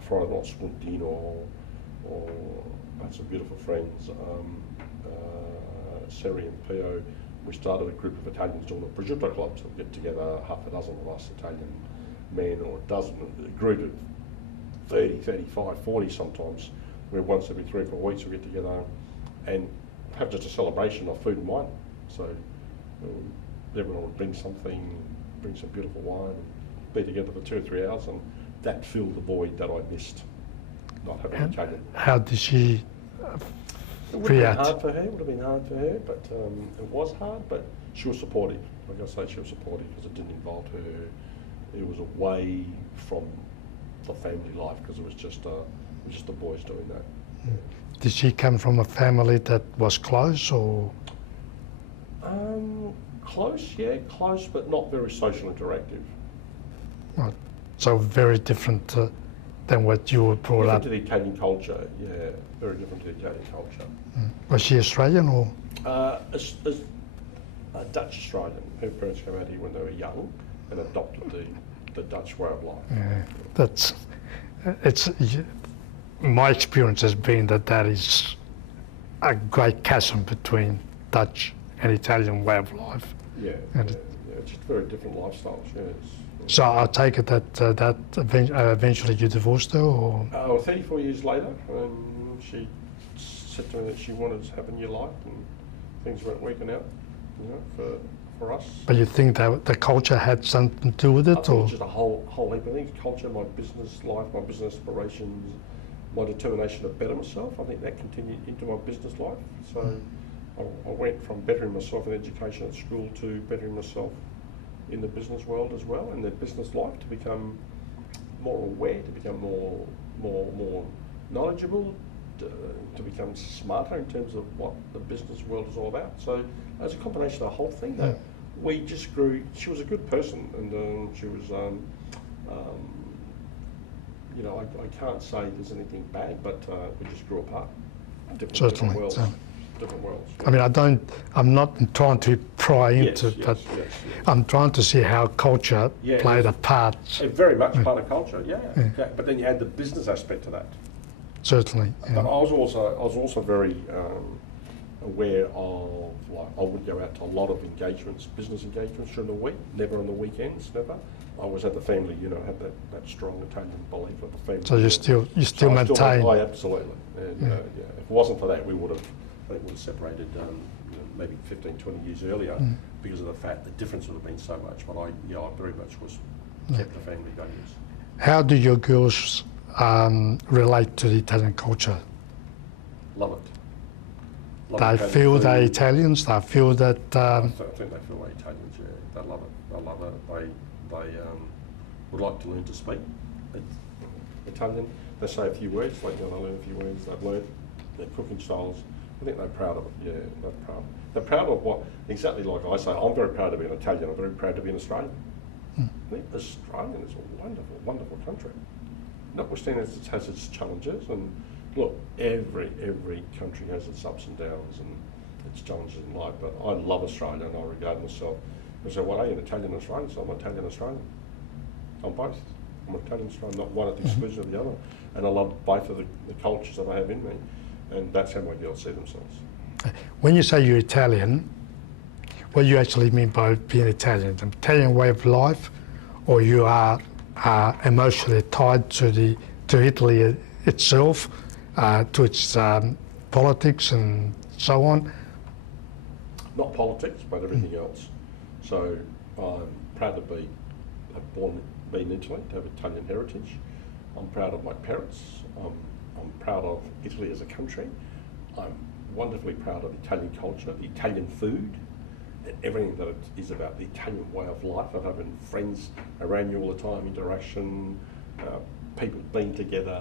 Friday night spuntino, or I had some beautiful friends, Seri and Pio, we started a group of Italians doing a prosciutto club. So we get together, half a dozen of us Italian men, or a dozen, a group of 30, 35, 40 sometimes, where once every 3 or 4 weeks we get together and have just a celebration of food and wine. So everyone would bring something, bring some beautiful wine, and be together for 2 or 3 hours, and that filled the void that I missed, not having Italian. How did she It would have been react? hard for her, but it was hard, but she was supportive. Like I say, she was supportive because it didn't involve her. It was away from the family life because it was just the boys doing that. Did she come from a family that was close, or? Close, yeah, close, but not very social interactive. Right. So very different than what you were brought Different up. to the Italian culture, yeah, very different to the Italian culture. Was she Australian, or? As Dutch Australian. Her parents came out here when they were young and adopted the Dutch way of life. Yeah, it's. My experience has been that is a great chasm between Dutch and Italian way of life. Yeah, And yeah, it's just very different lifestyles. Yeah, So I take it that eventually you divorced her, or? 34 years later, she said to me that she wanted to have a new life, and things weren't working out, you know, for us. But you think that the culture had something to do with I it, think or? it's just a whole heap of things. Culture, my business life, my business aspirations, my determination to better myself. I think that continued into my business life. So I went from bettering myself in education at school to bettering myself in the business world as well, in the business life, to become more aware, to become more knowledgeable, to become smarter in terms of what the business world is all about. So as a combination of the whole thing, that we just grew. She was a good person, and she was, you know, I can't say there's anything bad, but we just grew apart. Certainly. Different worlds. I mean, I'm not trying to pry into it, but yes. I'm trying to see how culture Yeah, played a part. Very much part of culture, yeah. But then you had the business aspect to that. Certainly. But I was also very aware of, like, I would go out to a lot of engagements, business engagements during the week, never on the weekends, never. I was at the family, you know, had that strong Italian belief of the family. So you still maintain. Absolutely. And, yeah. If it wasn't for that, we would have separated, you know, maybe 15, 20 years earlier, because of the fact the difference would have been so much. But I very much kept the family values. How do your girls relate to the Italian culture? Love it. They feel they're Italians. They feel that. I think they feel they're Italians. Yeah, they love it. They love it. They would like to learn to speak Italian. They say a few words. Like, you know, they learn a few words. They've learned their cooking styles. I think they're proud of it. Yeah, they're proud. They're proud of what, exactly like I say. I'm very proud to be an Italian. I'm very proud to be an Australian. I think Australia is a wonderful, wonderful country. Notwithstanding it has its challenges, and look, every country has its ups and downs and its challenges in life. But I love Australia, and I regard myself. I say, what are you, an Italian Australian? So I'm an Italian Australian. I'm both. I'm an Italian Australian, not one at the exclusion of the other. And I love both of the cultures that I have in me, and that's how my girls see themselves. When you say you're Italian, what do you actually mean by being Italian? The Italian way of life, or you are emotionally tied to Italy itself, to its politics and so on? Not politics, but everything else. So I'm proud to be in Italy, to have Italian heritage. I'm proud of my parents. I'm proud of Italy as a country. I'm wonderfully proud of Italian culture, the Italian food, and everything that it is about the Italian way of life, of having friends around you all the time, interaction, people being together,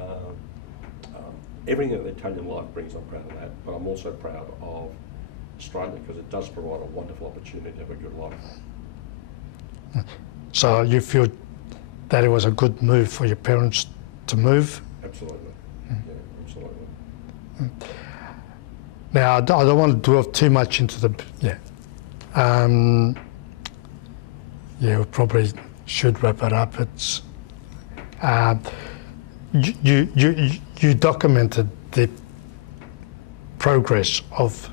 everything that the Italian life brings. I'm proud of that, but I'm also proud of Australia because it does provide a wonderful opportunity to have a good life. So you feel that it was a good move for your parents to move? Absolutely. Yeah, absolutely. Now, I don't want to delve too much into the... we probably should wrap it up. It's... You documented the progress of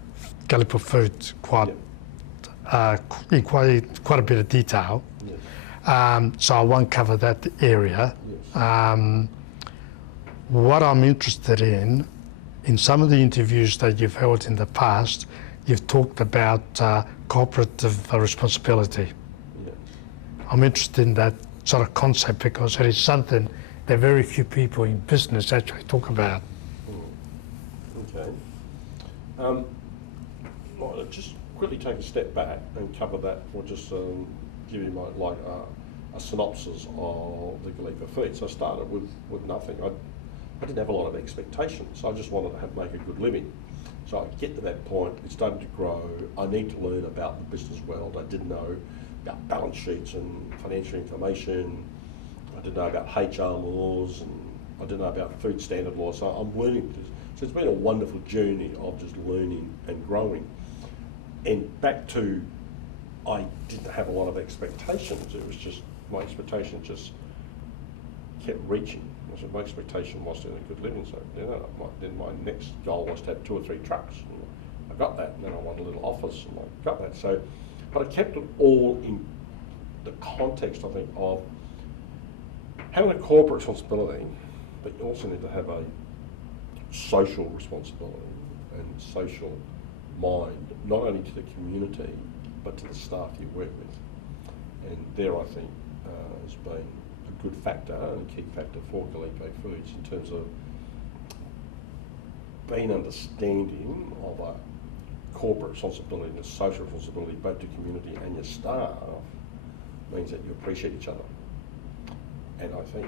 Galipo food quite Yeah. in quite a bit of detail. Yes. So I won't cover that area. Yes. What I'm interested in some of the interviews that you've held in the past, you've talked about cooperative responsibility. Yeah. I'm interested in that sort of concept because it is something that very few people in business actually talk about. Okay. Well, I'll just quickly take a step back and cover that, or just give you a synopsis of the Galipo feed. So I started with nothing. I didn't have a lot of expectations. I just wanted to make a good living. So I get to that point, it started to grow. I need to learn about the business world. I didn't know about balance sheets and financial information. I didn't know about HR laws, and I didn't know about food standard laws. So I'm learning this. So it's been a wonderful journey of just learning and growing. And back to, I didn't have a lot of expectations. It was just, my expectation just kept reaching. So my expectation was to earn a good living. So then my next goal was to have 2 or 3 trucks. And I got that, and then I wanted a little office, and I got that. So, but I kept it all in the context, I think, of having a corporate responsibility, but you also need to have a social responsibility and social mind, not only to the community, but to the staff you work with. And there, I think, has been a good factor and a key factor for Galipo Foods in terms of being understanding of a corporate responsibility and a social responsibility, both to community and your staff, means that you appreciate each other. And I think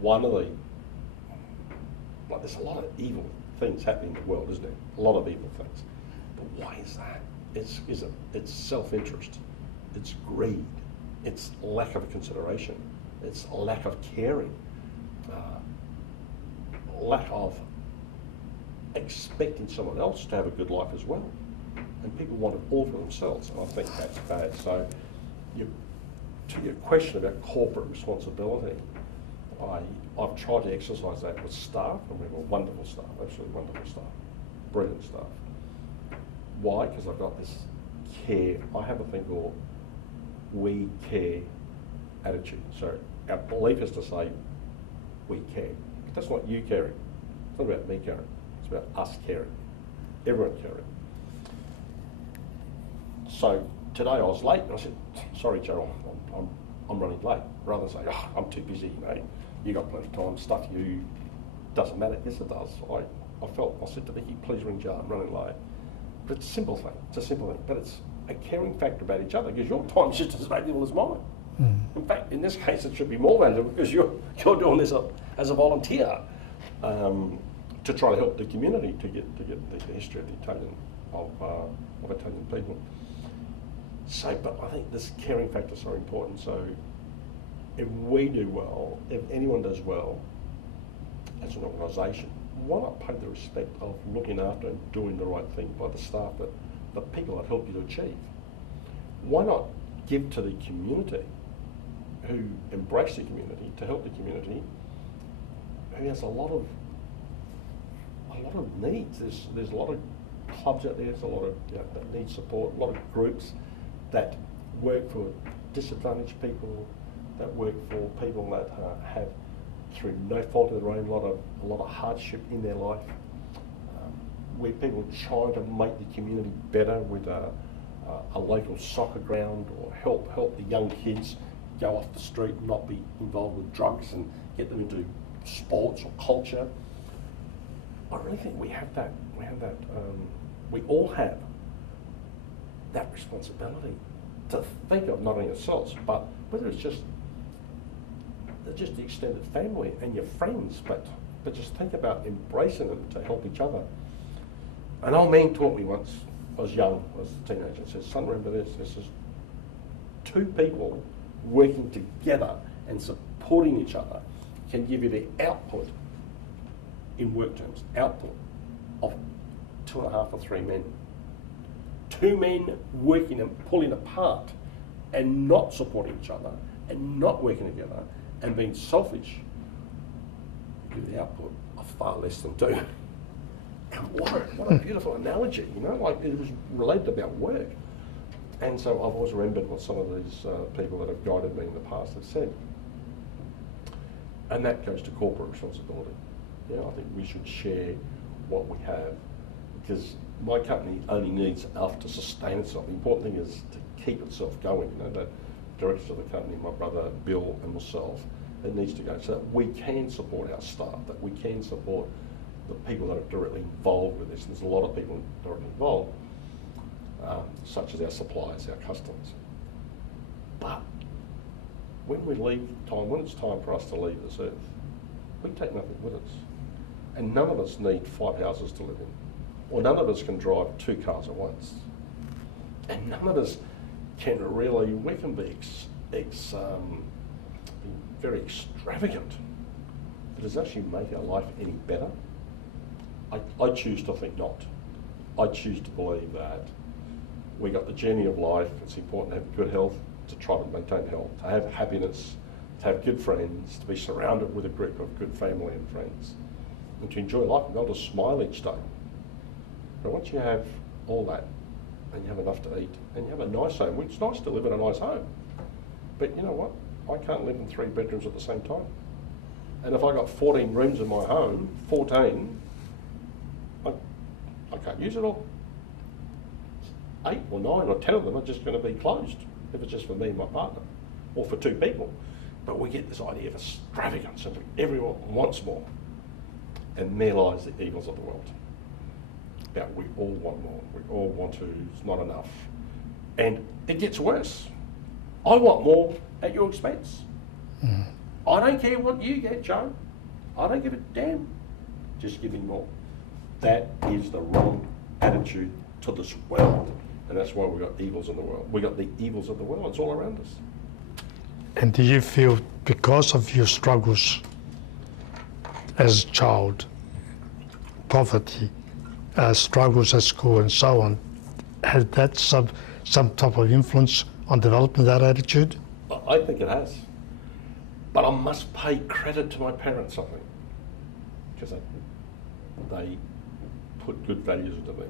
one of the, there's a lot of evil things happening in the world, isn't there? A lot of evil things. But why is that? It's self-interest, it's greed, it's lack of consideration, it's lack of caring, lack of expecting someone else to have a good life as well. And people want it all for themselves, and I think that's bad. So to your question about corporate responsibility, I've tried to exercise that with staff, and we have a wonderful staff, absolutely wonderful staff, brilliant staff. Why? Because I've got this care. I have a thing called we care attitude. So our belief is to say we care. That's not you caring. It's not about me caring. It's about us caring. Everyone caring. So today I was late, and I said, "Sorry, Joe, I'm running late." Rather than say, "Oh, I'm too busy. You got plenty of time. Stuff you doesn't matter." Yes, it does. I said to Vicky, "Please ring Joe. I'm running late." But it's a simple thing. It's a simple thing, but it's a caring factor about each other, because your time's just as valuable as mine. In fact, in this case, it should be more valuable because you're doing this as a volunteer to try to help the community to get the history of the Italian of Italian people. So, but I think this caring factor is so important. So, if we do well, if anyone does well as an organisation, why not pay the respect of looking after and doing the right thing by the staff, that the people that help you to achieve? Why not give to the community, who embrace the community, to help the community, who has a lot of needs? There's a lot of clubs out there. There's a lot of that need support. A lot of groups that work for disadvantaged people, that work for people that have, through no fault of their own, a lot of hardship in their life, where people try to make the community better with a local soccer ground, or help the young kids go off the street and not be involved with drugs and get them into sports or culture. I really think we have that. We all have that responsibility to think of not only ourselves, but whether it's just the extended family and your friends, but just think about embracing them to help each other. An old man taught me once, I was young, I was a teenager, and said, "Son, remember this is 2 people working together and supporting each other can give you the output, in work terms, output of 2.5 or 3 men. 2 men working and pulling apart and not supporting each other and not working together and being selfish, give the output of far less than 2. what a beautiful analogy, you know, like it was related about work. And so I've always remembered what some of these people that have guided me in the past have said. And that goes to corporate responsibility. You know, I think we should share what we have, because my company only needs enough to sustain itself. The important thing is to keep itself going. You know, the directors of the company, my brother Bill and myself, it needs to go so that we can support our staff, that we can support the people that are directly involved with this. There's a lot of people directly involved, such as our suppliers, our customers. But when we leave time, when it's time for us to leave this earth, we take nothing with us. And none of us need 5 houses to live in. Or none of us can drive 2 cars at once. And none of us can really, we can be very extravagant. But does it actually make our life any better? I choose to think not. I choose to believe that we got the journey of life. It's important to have good health, to try to maintain health, to have happiness, to have good friends, to be surrounded with a group of good family and friends, and to enjoy life and be able to smile each day. But once you have all that, and you have enough to eat, and you have a nice home, which it's nice to live in a nice home, but you know what? I can't live in 3 bedrooms at the same time. And if I got 14 rooms in my home, 14, I can't use it all. 8 or 9 or 10 of them are just going to be closed if it's just for me and my partner, or for 2 people. But we get this idea of extravagance, and everyone wants more. And there lies the evils of the world. About we all want more, we all want to, it's not enough. And it gets worse. I want more at your expense. Mm. I don't care what you get, Joe. I don't give a damn. Just give me more. That is the wrong attitude to this world. And that's why we've got evils in the world. We've got the evils of the world, it's all around us. And do you feel, because of your struggles as a child, poverty, struggles at school and so on, had that some type of influence on developing that attitude? I think it has. But I must pay credit to my parents, I think, because they put good values into me.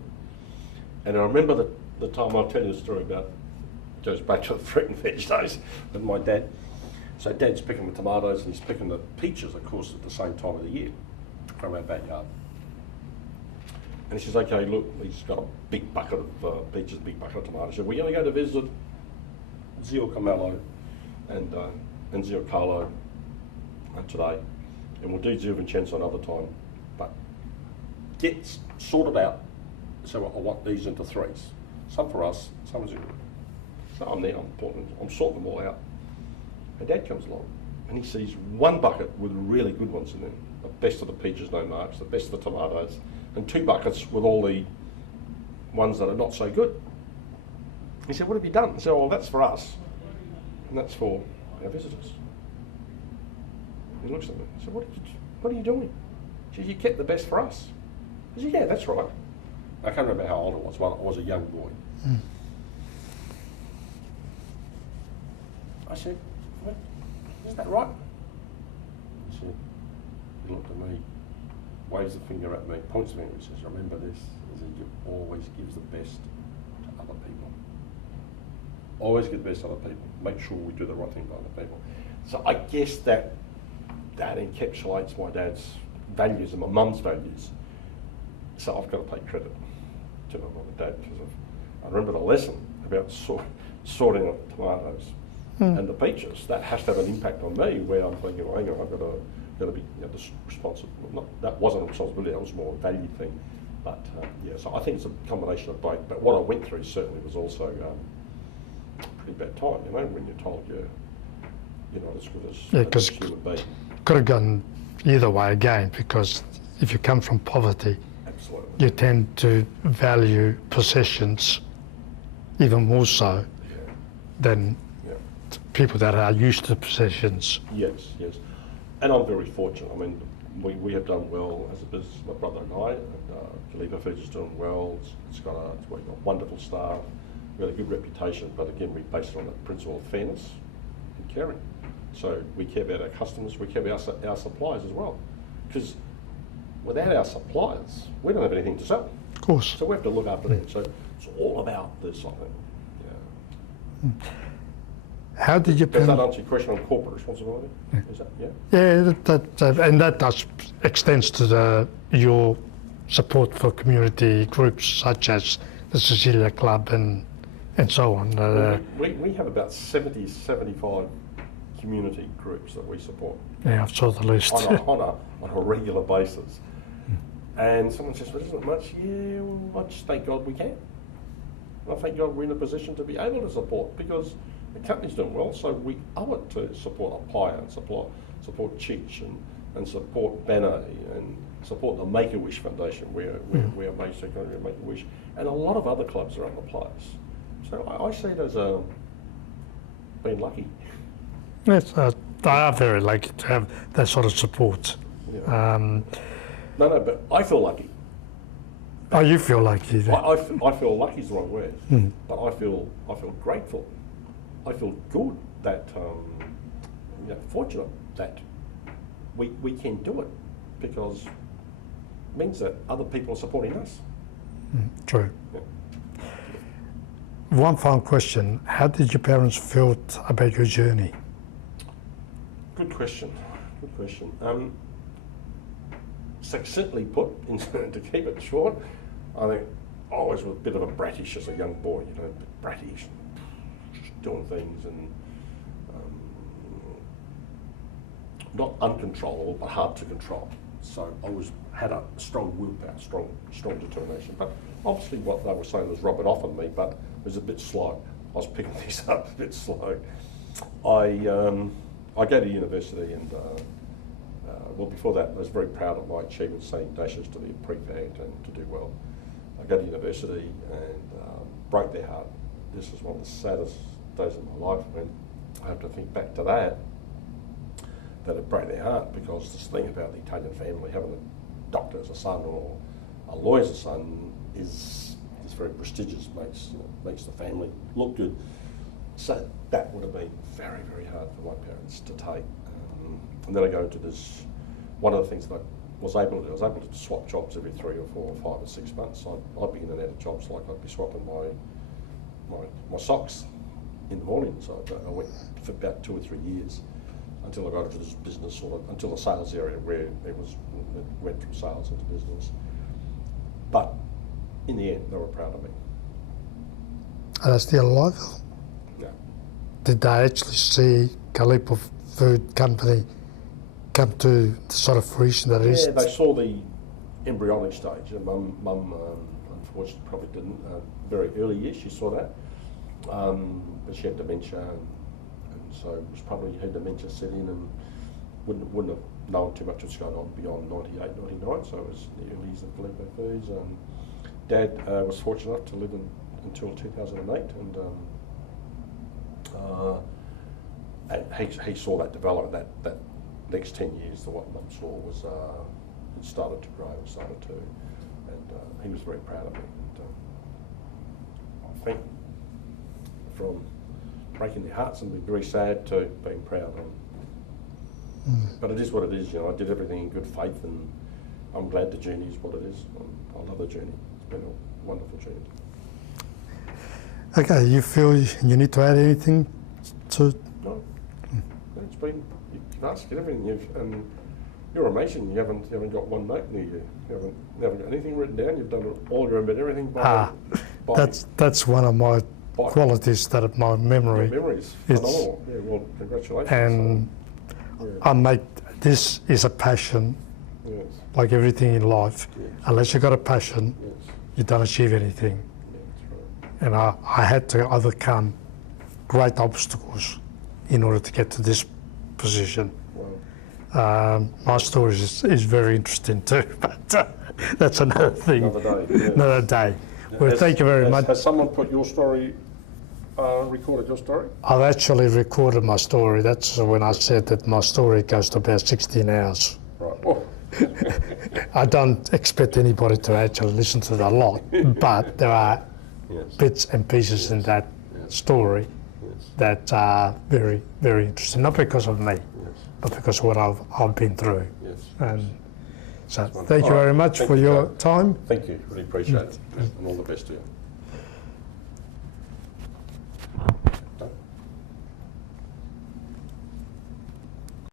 And I remember the time, I'll tell you a story about, goes back to the fruit and veg days with my dad. So Dad's picking the tomatoes and he's picking the peaches, of course, at the same time of the year from our backyard. And he says, okay, look, he's got a big bucket of peaches, a big bucket of tomatoes. He said, we're going to go to visit Zio Carmelo and Zio Carlo today, and we'll do Zio Vincenzo another time. But get sorted out. So I want these into 3s. Some for us, some Zio. So I'm there, I'm sorting them all out. And Dad comes along and he sees 1 bucket with really good ones in there. The best of the peaches, no marks, the best of the tomatoes, and 2 buckets with all the ones that are not so good. He said, what have you done? I said, well, that's for us, and that's for our visitors. He looks at me. I said, what are you doing? She said, you kept the best for us. I said, yeah, that's right. I can't remember how old I was, but I was a young boy. Mm. I said, what? Is that right? He said, he looked at me, waves a finger at me, points to me and says, remember this, is that you always gives the best to other people. Always give the best to other people. Make sure we do the right thing by other people. So I guess that encapsulates my dad's values and my mum's values. So I've got to take credit to my mum and dad, because I remember the lesson about sorting out the tomatoes and the peaches. That has to have an impact on me, where I'm thinking, well, hang on, I've got to be responsible. That wasn't a responsibility, that was more a value thing. But yeah, so I think it's a combination of both. But what I went through certainly was also a pretty bad time, you know, when you're told you're not as good as a human being. Could have gone either way again, because if you come from poverty, absolutely, you tend to value possessions even more so than people that are used to possessions. Yes, yes. And I'm very fortunate. I mean, we have done well as a business, my brother and I, and Galipo Foods is doing well. We've got wonderful staff, we've got a good reputation, but again, we base it on the principle of fairness and caring. So we care about our customers, we care about our suppliers as well. Because without our suppliers, we don't have anything to sell. Of course. So we have to look after them. So it's all about this, I think. Yeah. How did your Does that parents... answer your question on corporate responsibility? Is that, yeah? Yeah, and that does extends to your support for community groups such as the Cecilia Club and so on. We have about 70, 75 community groups that we support. Yeah, I've saw the list. on a regular basis. And someone says, well, isn't it much? Yeah, well, I just thank God we can. I thank God we're in a position to be able to support, because the company's doing well, so we owe it to support Apaya and support Chich and support Bene and support the Make-A-Wish Foundation, where we're based at Make-A-Wish, and a lot of other clubs around the place. So I see it as being lucky. Yes, they are very lucky to have that sort of support. Yeah. No, but I feel lucky. Oh, you feel lucky? I feel lucky is the wrong word, but I feel grateful. I feel good that fortunate that we can do it, because it means that other people are supporting us. True. Yeah. One final question: how did your parents feel about your journey? Good question. Good question. Succinctly put, to keep it short, I think I was a bit of a brattish as a young boy, brattish, doing things and not uncontrollable, but hard to control. So I had a strong willpower, strong determination. But obviously what they were saying was rub it off on me, but it was a bit slow. I was picking these up a bit slow. I go to university and well, before that, I was very proud of my achievements, saying dashes to be a prefect and to do well. I go to university and broke their heart. This is one of the saddest days of my life when I have to think back to that it broke their heart, because this thing about the Italian family, having a doctor as a son or a lawyer as a son is very prestigious, makes the family look good. So that would have been very, very hard for my parents to take. And then I go into this. One of the things that I was able to do, I was able to swap jobs every 3 or 4 or 5 or 6 months. I'd be in and out of jobs like I'd be swapping my socks in the morning. So I went for about 2 or 3 years until I got into this business, until the sales area where it went from sales into business. But in the end, they were proud of me. Are they still alive? Yeah. Did they actually see Galipo Food Company come to the sort of fruition that it is? Yeah, they saw the embryonic stage. And Mum unfortunately probably didn't. Very early years she saw that. But she had dementia, and so it was probably her dementia set in, and wouldn't have known too much what's going on beyond 98, 99, so it was the early years of Galipo Foods. Dad was fortunate enough to live until 2008, and he saw that develop. That next 10 years, what Mum saw was it started to grow, and he was very proud of me. And, I think from breaking their hearts and being very sad to being proud. But it is what it is. I did everything in good faith, and I'm glad the journey is what it is. I love the journey. It's been a wonderful journey. Okay, you feel you need to add anything to? No, it's been. You've asked everything. And you're amazing. You haven't got one note near you. You haven't got anything written down. You've done all your everything by. That's one of my qualities, that my memory. Your memories. Phenomenal. Yeah, well, congratulations. And this is a passion. Yes. Like everything in life. Yes. Unless you've got a passion, Yes. you don't achieve anything. Yeah, that's right. And I had to overcome great obstacles in order to get to this position. Wow. My story is very interesting too, but that's another thing. Another day. Yes. Another day. Well, thank you very much. Has someone put your story, recorded your story? I've actually recorded my story. That's when I said that my story goes to about 16 hours. Right. Oh. I don't expect anybody to actually listen to that a lot, but there are bits and pieces in that story that are very, very interesting. Not because of me, but because of what I've been through. Yes. And So Wonderful. thank you All right. very much Thank for you, your Joe. time. Thank you. Really appreciate it. And all the best to you.